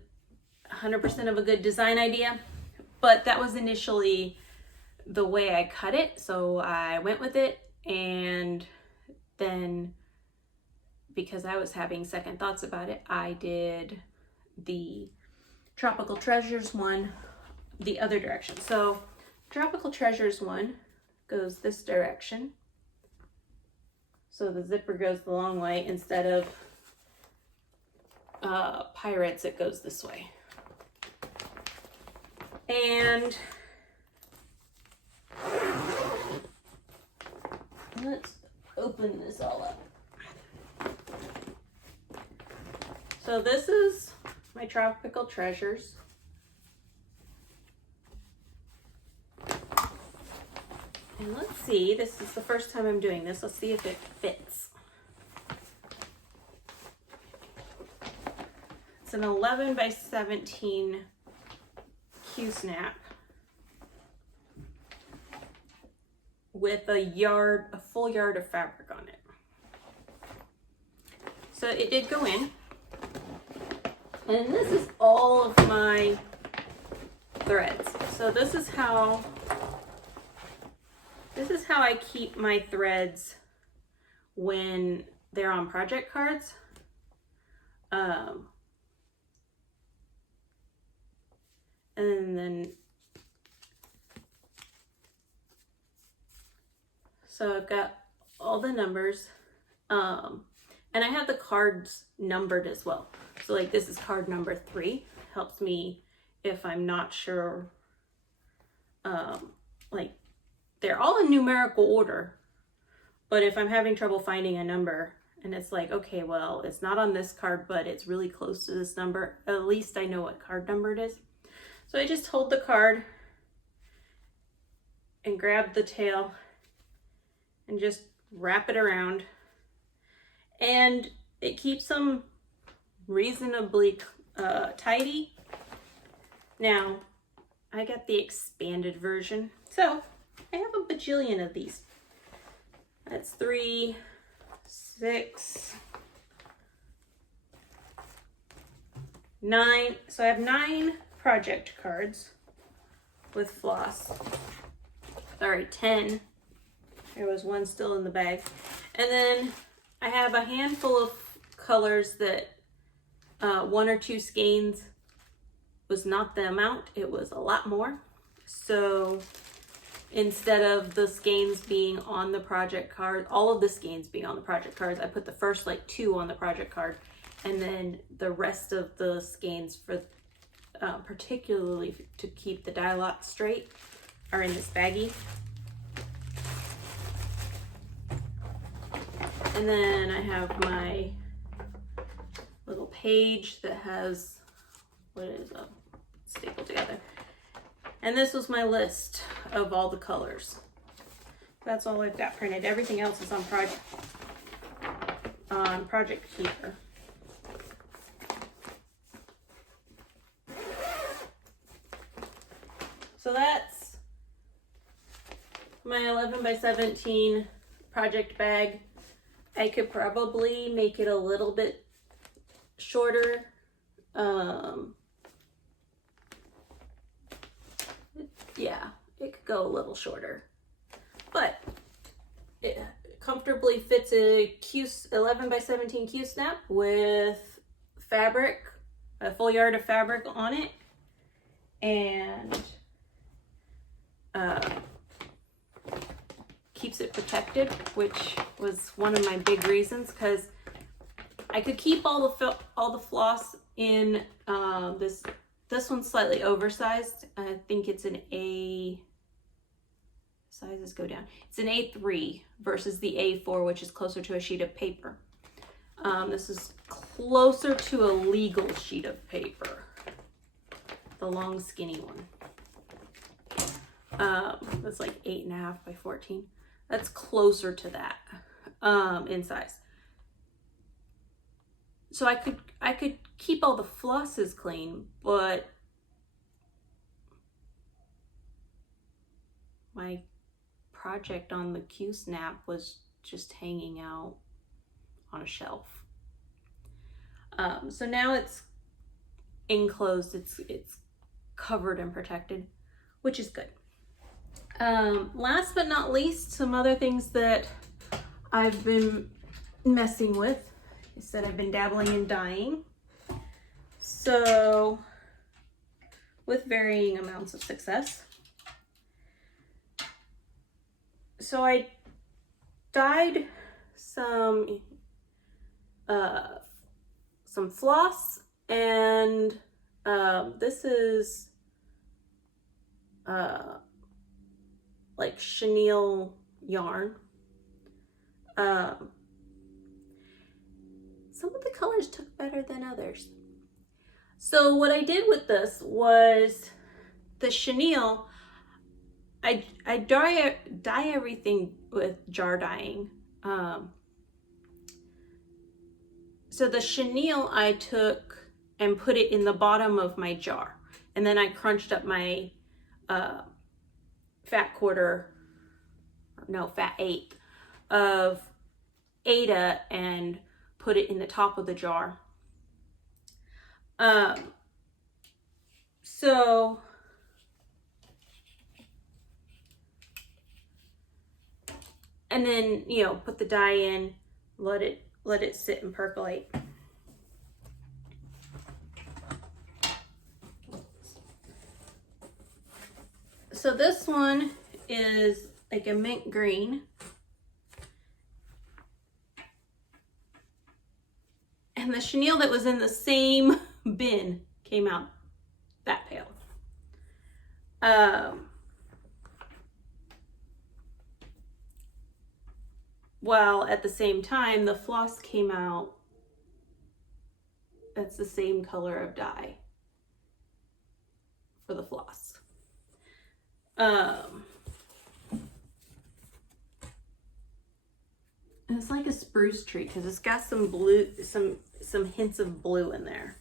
100% of a good design idea, but that was initially the way I cut it, so I went with it. And then because I was having second thoughts about it, I did the Tropical Treasures one the other direction. So Tropical Treasures one goes this direction, so the zipper goes the long way. Instead of Pirates, it goes this way. And let's open this all up. So this is my Tropical Treasures. And let's see, this is the first time I'm doing this. Let's see if it fits. It's an 11 by 17 Q-snap with a full yard of fabric on it. So it did go in. And this is all of my threads. So this is how I keep my threads when they're on project cards. And then, so I've got all the numbers, and I have the cards numbered as well. So like this is card number 3, helps me if I'm not sure, like they're all in numerical order, but if I'm having trouble finding a number and it's like, okay, well, it's not on this card, but it's really close to this number, at least I know what card number it is. So I just hold the card and grab the tail and just wrap it around, and it keeps them reasonably tidy. Now, I got the expanded version, so I have a bajillion of these. That's 3, 6, 9. So I have 9 project cards with floss. Sorry, 10. There was one still in the bag. And then I have a handful of colors that 1 or 2 skeins was not the amount, it was a lot more. So instead of the skeins being on the project card, all of the skeins being on the project cards, I put the first like 2 on the project card, and then the rest of the skeins for particularly to keep the die lot straight are in this baggie. And then I have my little page that has, what is up, stapled together. And this was my list of all the colors. That's all I've got printed. Everything else is on Project Keeper. So that's my 11 by 17 project bag. I could probably make it a little bit shorter. Yeah, it could go a little shorter, but it comfortably fits a 11 by 17 Q-snap with fabric, a full yard of fabric on it, and keeps it protected, which was one of my big reasons, because I could keep all the floss in this one's slightly oversized. I think it's an A, sizes go down. It's an A3 versus the A4, which is closer to a sheet of paper. This is closer to a legal sheet of paper, the long skinny one. That's like 8.5 by 14. That's closer to that in size. So I could keep all the flosses clean, but my project on the Q-snap was just hanging out on a shelf. So now it's enclosed. It's covered and protected, which is good. Last but not least, some other things that I've been messing with is that I've been dabbling in dyeing. So, with varying amounts of success. So I dyed some floss, and this is like chenille yarn. Some of the colors took better than others. So what I did with this was the chenille, I dye everything with jar dyeing. So the chenille I took and put it in the bottom of my jar. And then I crunched up my fat eighth of Ada and put it in the top of the jar. So and then, you know, put the dye in, let it sit and percolate. So this one is like a mint green. And the chenille that was in the same bin came out that pale. While at the same time, the floss came out, that's the same color of dye for the floss. And it's like a spruce tree because it's got some blue, some hints of blue in there.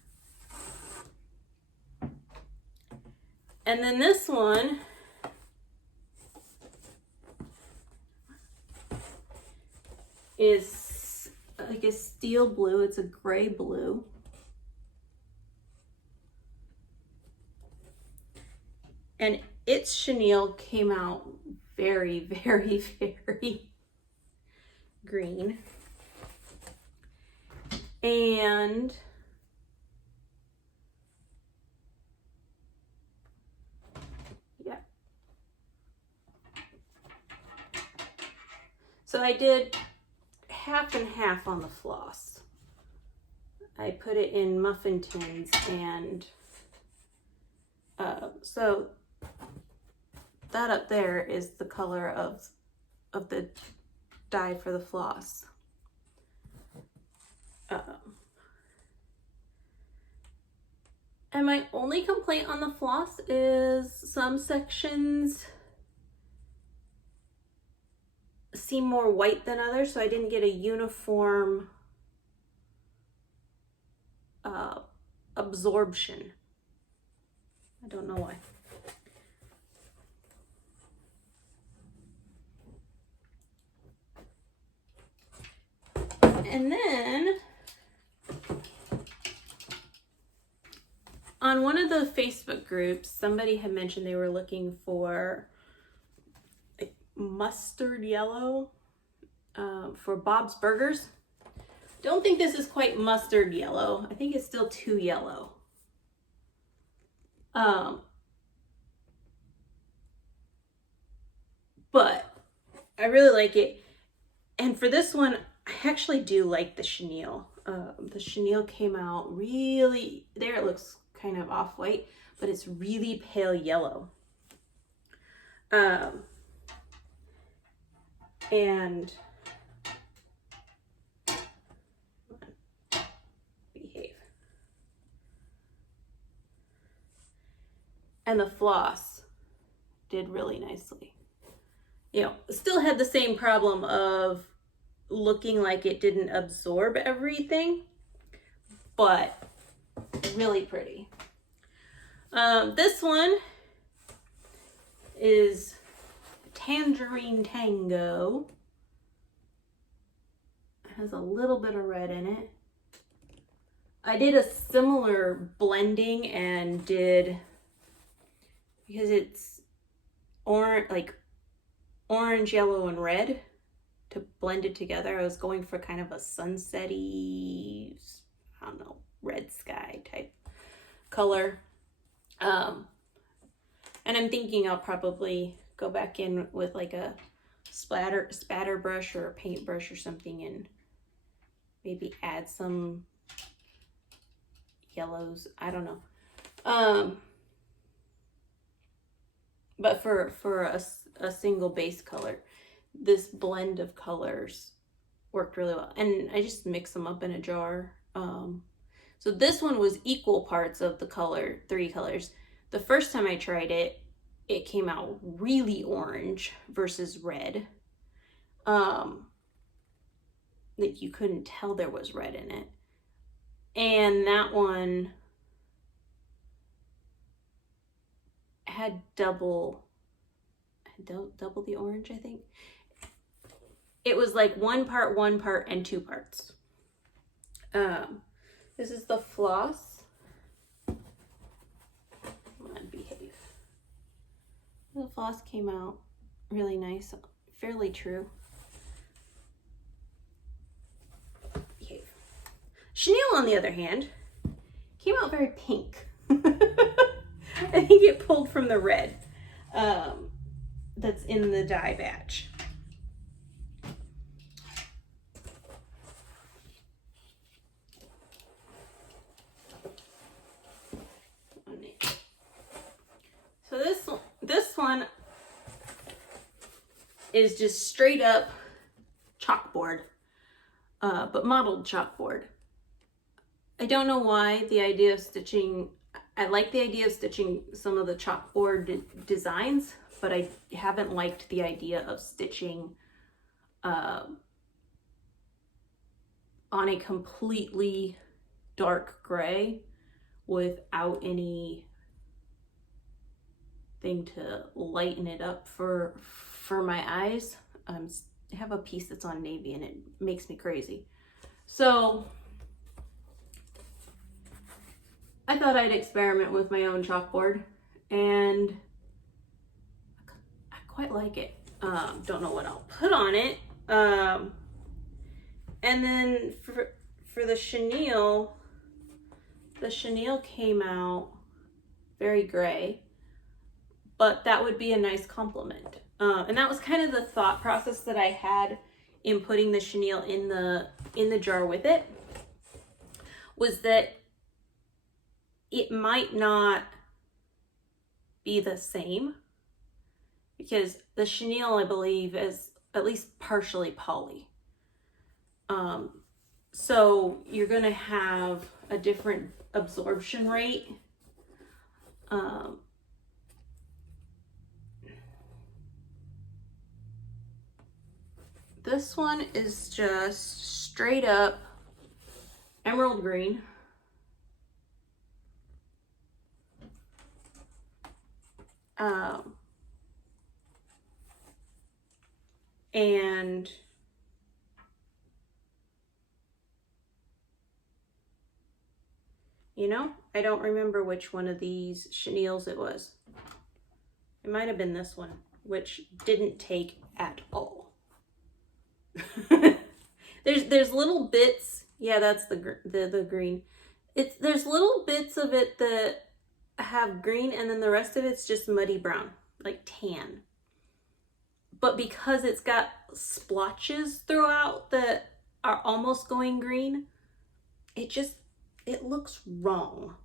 And then this one is like a steel blue. It's a gray blue. And its chenille came out very, very, very green. And yeah. So I did half and half on the floss. I put it in muffin tins, and so that up there is the color of the dye for the floss. And my only complaint on the floss is some sections seem more white than others, so I didn't get a uniform absorption. I don't know why. And then on one of the Facebook groups, somebody had mentioned they were looking for like mustard yellow for Bob's Burgers. Don't think this is quite mustard yellow. I think it's still too yellow. But I really like it. And for this one, I actually do like the chenille. The chenille came out really, there it looks kind of off-white, but it's really pale yellow. And behave. And the floss did really nicely. You know, still had the same problem of looking like it didn't absorb everything, but really pretty. This one is Tangerine Tango. It has a little bit of red in it. I did a similar blending and did, because it's like orange, yellow, and red to blend it together. I was going for kind of a sunset-y, I don't know, red sky type color. And I'm thinking I'll probably go back in with like a spatter brush or a paint brush or something and maybe add some yellows. I don't know. But for a single base color, this blend of colors worked really well. And I just mix them up in a jar. So this one was equal parts of the color, 3 colors. The first time I tried it, it came out really orange versus red. Like you couldn't tell there was red in it. And that one had double the orange, I think. It was like 1 part, and 2 parts. This is the floss. Come on, behave. The floss came out really nice, fairly true. Behave. Chenille, on the other hand, came out very pink. I think it pulled from the red that's in the dye batch. So this one is just straight up chalkboard, but modeled chalkboard. I don't know why the idea of stitching, I like the idea of stitching some of the chalkboard designs, but I haven't liked the idea of stitching on a completely dark gray without any thing to lighten it up for my eyes. I have a piece that's on navy and it makes me crazy. So I thought I'd experiment with my own chalkboard and I quite like it. Don't know what I'll put on it. And then for the chenille came out very gray, but that would be a nice complement. And that was kind of the thought process that I had in putting the chenille in the jar with it, was that it might not be the same because the chenille, I believe, is at least partially poly. So you're gonna have a different absorption rate. This one is just straight up emerald green. And you know, I don't remember which one of these chenilles it was. It might have been this one, which didn't take at all. There's little bits. Yeah, that's the green. There's little bits of it that have green, and then the rest of it's just muddy brown, like tan. But because it's got splotches throughout that are almost going green, it looks wrong.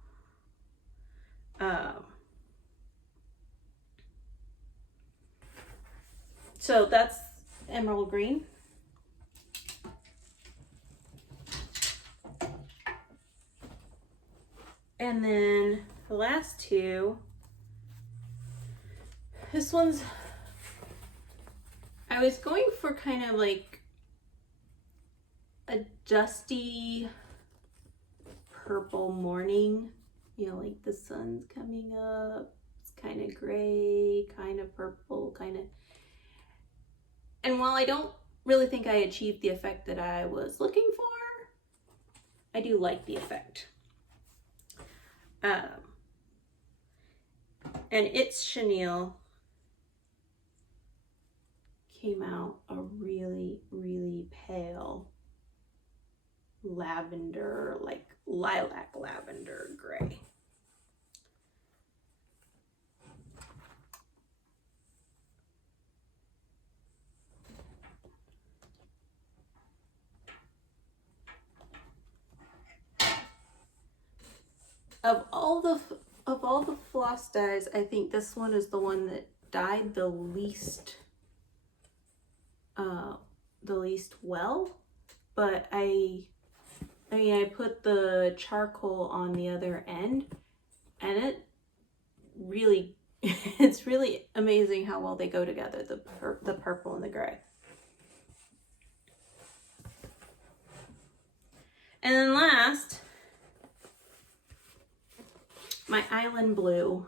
So that's emerald green. And then the last two, this one's, I was going for kind of like a dusty purple morning, you know, like the sun's coming up, it's kind of gray, kind of purple, kind of, and while I don't really think I achieved the effect that I was looking for, I do like the effect. And its chenille came out a really, really pale lavender, like lilac lavender gray. Of all the floss dyes, I think this one is the one that dyed the least well. But I mean, I put the charcoal on the other end, and it really, it's really amazing how well they go together, the purple and the gray. And then last, my Island Blue.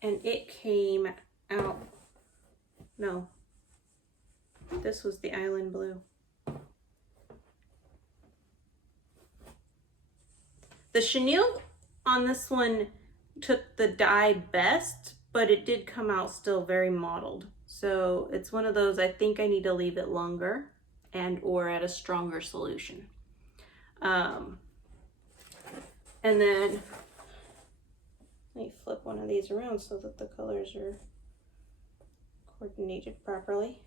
And it came out, no, this was the Island Blue. The chenille on this one took the dye best, but it did come out still very mottled. So it's one of those, I think I need to leave it longer and or at a stronger solution. And then let me flip one of these around so that the colors are coordinated properly.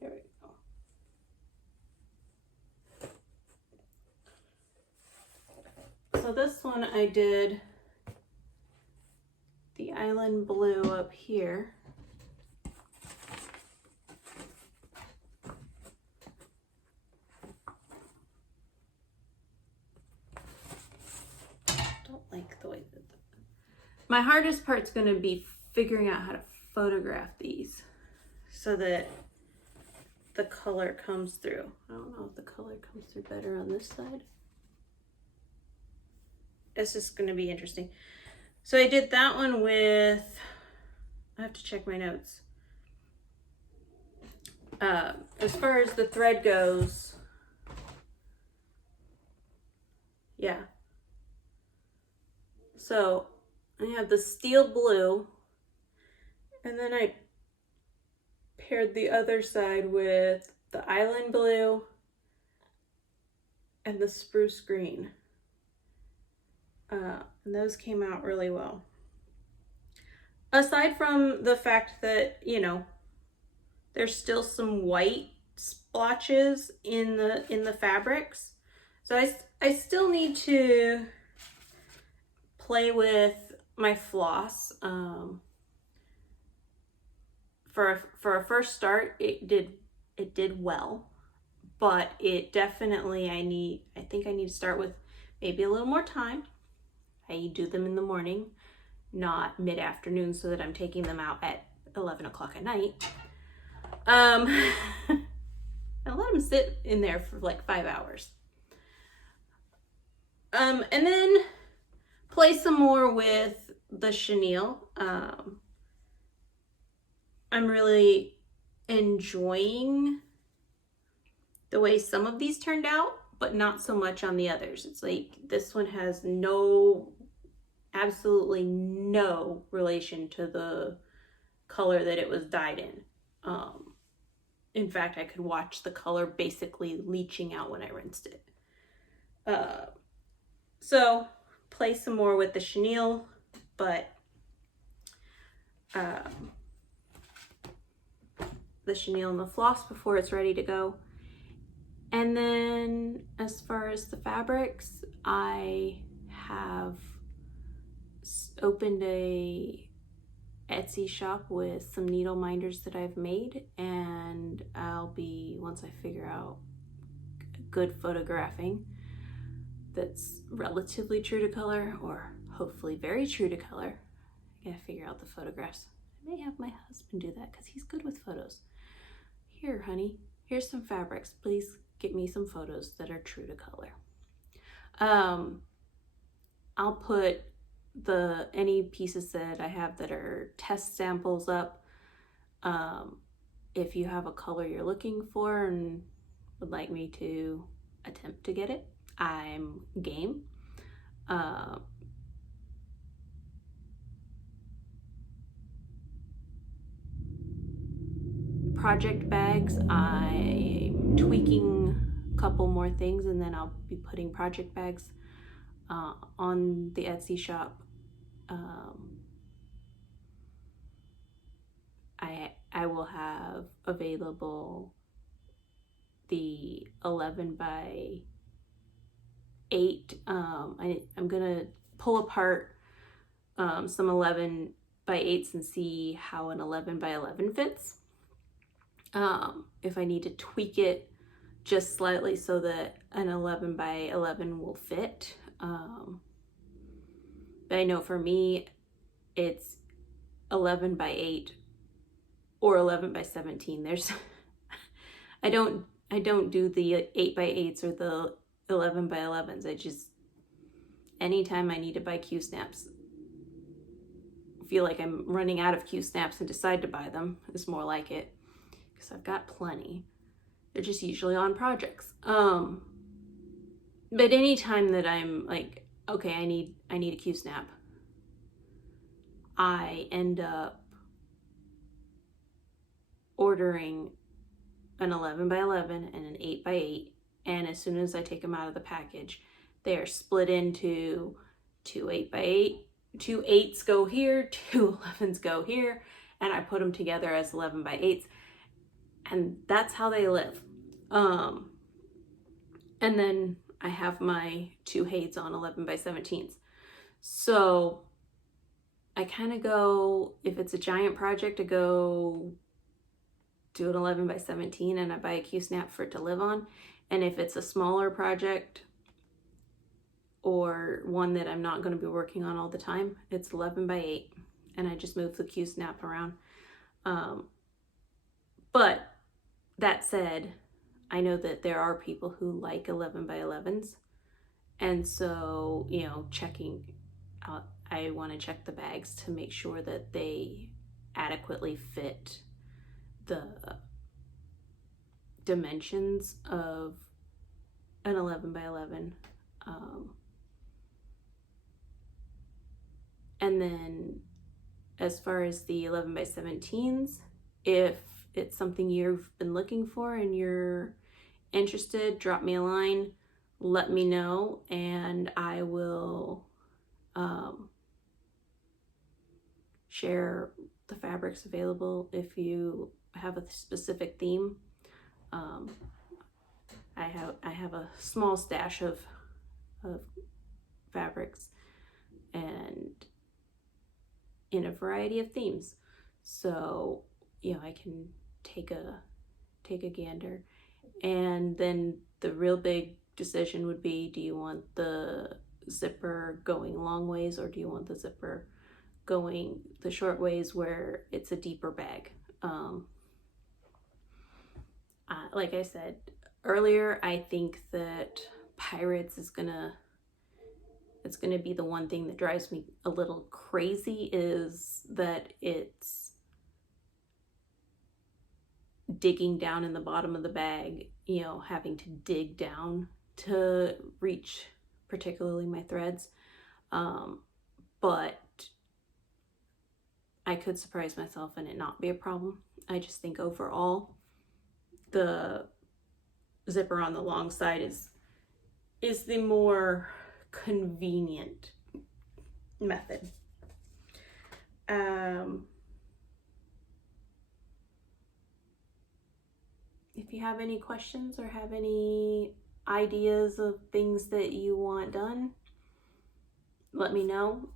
There we go. So this one I did the Island Blue up here. Like the way that my hardest part's going to be figuring out how to photograph these so that the color comes through. I don't know if the color comes through better on this side. It's just going to be interesting. So I did that one with, I have to check my notes. As far as the thread goes, yeah. So I have the steel blue, and then I paired the other side with the Island Blue and the spruce green. And those came out really well. Aside from the fact that, you know, there's still some white splotches in the fabrics. So I still need to play with my floss. For a first start, it did well, but it definitely I think I need to start with maybe a little more time. I do them in the morning, not mid-afternoon, so that I'm taking them out at 11 o'clock at night. And let them sit in there for like 5 hours. And then play some more with the chenille. I'm really enjoying the way some of these turned out, but not so much on the others. It's like this one has absolutely no relation to the color that it was dyed in. In fact, I could watch the color basically leaching out when I rinsed it. So play some more with the chenille, but the chenille and the floss before it's ready to go. And then as far as the fabrics, I have opened a Etsy shop with some needle minders that I've made, and I'll be, once I figure out good photographing that's relatively true to color, or hopefully very true to color, I gotta figure out the photographs. I may have my husband do that because he's good with photos. Here, honey, here's some fabrics. Please get me some photos that are true to color. I'll put any pieces that I have that are test samples up. If you have a color you're looking for and would like me to attempt to get it, I'm game. Project bags, I'm tweaking a couple more things, and then I'll be putting project bags on the Etsy shop. I will have available the 11 by 8. I'm gonna pull apart some 11 by 8s and see how an 11 by 11 fits. If I need to tweak it just slightly so that an 11 by 11 will fit. But I know for me, it's 11 by 8 or 11 by 17. I don't do the 8 by 8s or the 11 by 11s. Anytime I need to buy Q snaps, feel like I'm running out of Q snaps and decide to buy them is more like it, because I've got plenty. They're just usually on projects. But anytime that I'm like, okay, I need a Q snap, I end up ordering an 11 by 11 and an 8 by 8, and as soon as I take them out of the package, they are split into 2 8 by 8, 2 8s go here, 2 11s go here, and I put them together as 11 by 8s, and that's how they live. And then I have my 2 HAEDs on 11 by 17s. So I kind of go, if it's a giant project, I go do an 11 by 17 and I buy a Q snap for it to live on. And if it's a smaller project or one that I'm not going to be working on all the time, it's 11 by 8 and I just move the Q snap around. But that said, I know that there are people who like 11 by 11s, and so, you know, I want to check the bags to make sure that they adequately fit the dimensions of an 11 by 11. And then as far as the 11 by 17s, if it's something you've been looking for and you're interested, drop me a line, let me know, and I will share the fabrics available if you have a specific theme. I have a small stash of fabrics and in a variety of themes, so you know, I can take a gander. And then the real big decision would be, do you want the zipper going long ways, or do you want the zipper going the short ways where it's a deeper bag? Like I said earlier, I think that Pirates is gonna be the one thing that drives me a little crazy, is that it's digging down in the bottom of the bag, you know, having to dig down to reach particularly my threads. But I could surprise myself and it not be a problem. I just think overall the zipper on the long side is the more convenient method. If you have any questions or have any ideas of things that you want done, let me know.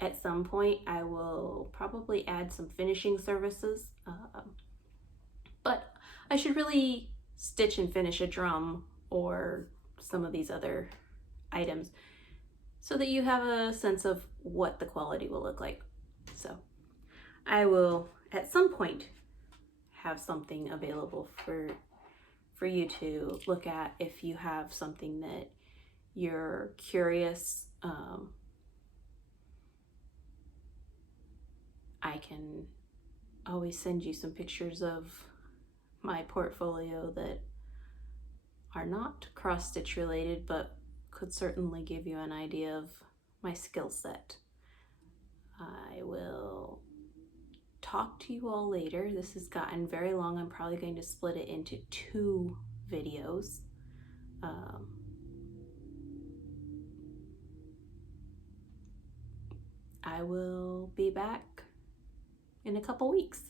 At some point I will probably add some finishing services, but I should really stitch and finish a drum or some of these other items so that you have a sense of what the quality will look like. So I will at some point have something available for you to look at if you have something that you're curious. I can always send you some pictures of my portfolio that are not cross-stitch related, but could certainly give you an idea of my skill set. I will talk to you all later. This has gotten very long. I'm probably going to split it into 2 videos. I will be back in a couple weeks,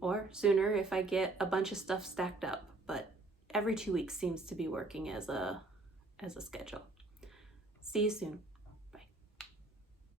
or sooner if I get a bunch of stuff stacked up, but every 2 weeks seems to be working as a schedule. See you soon.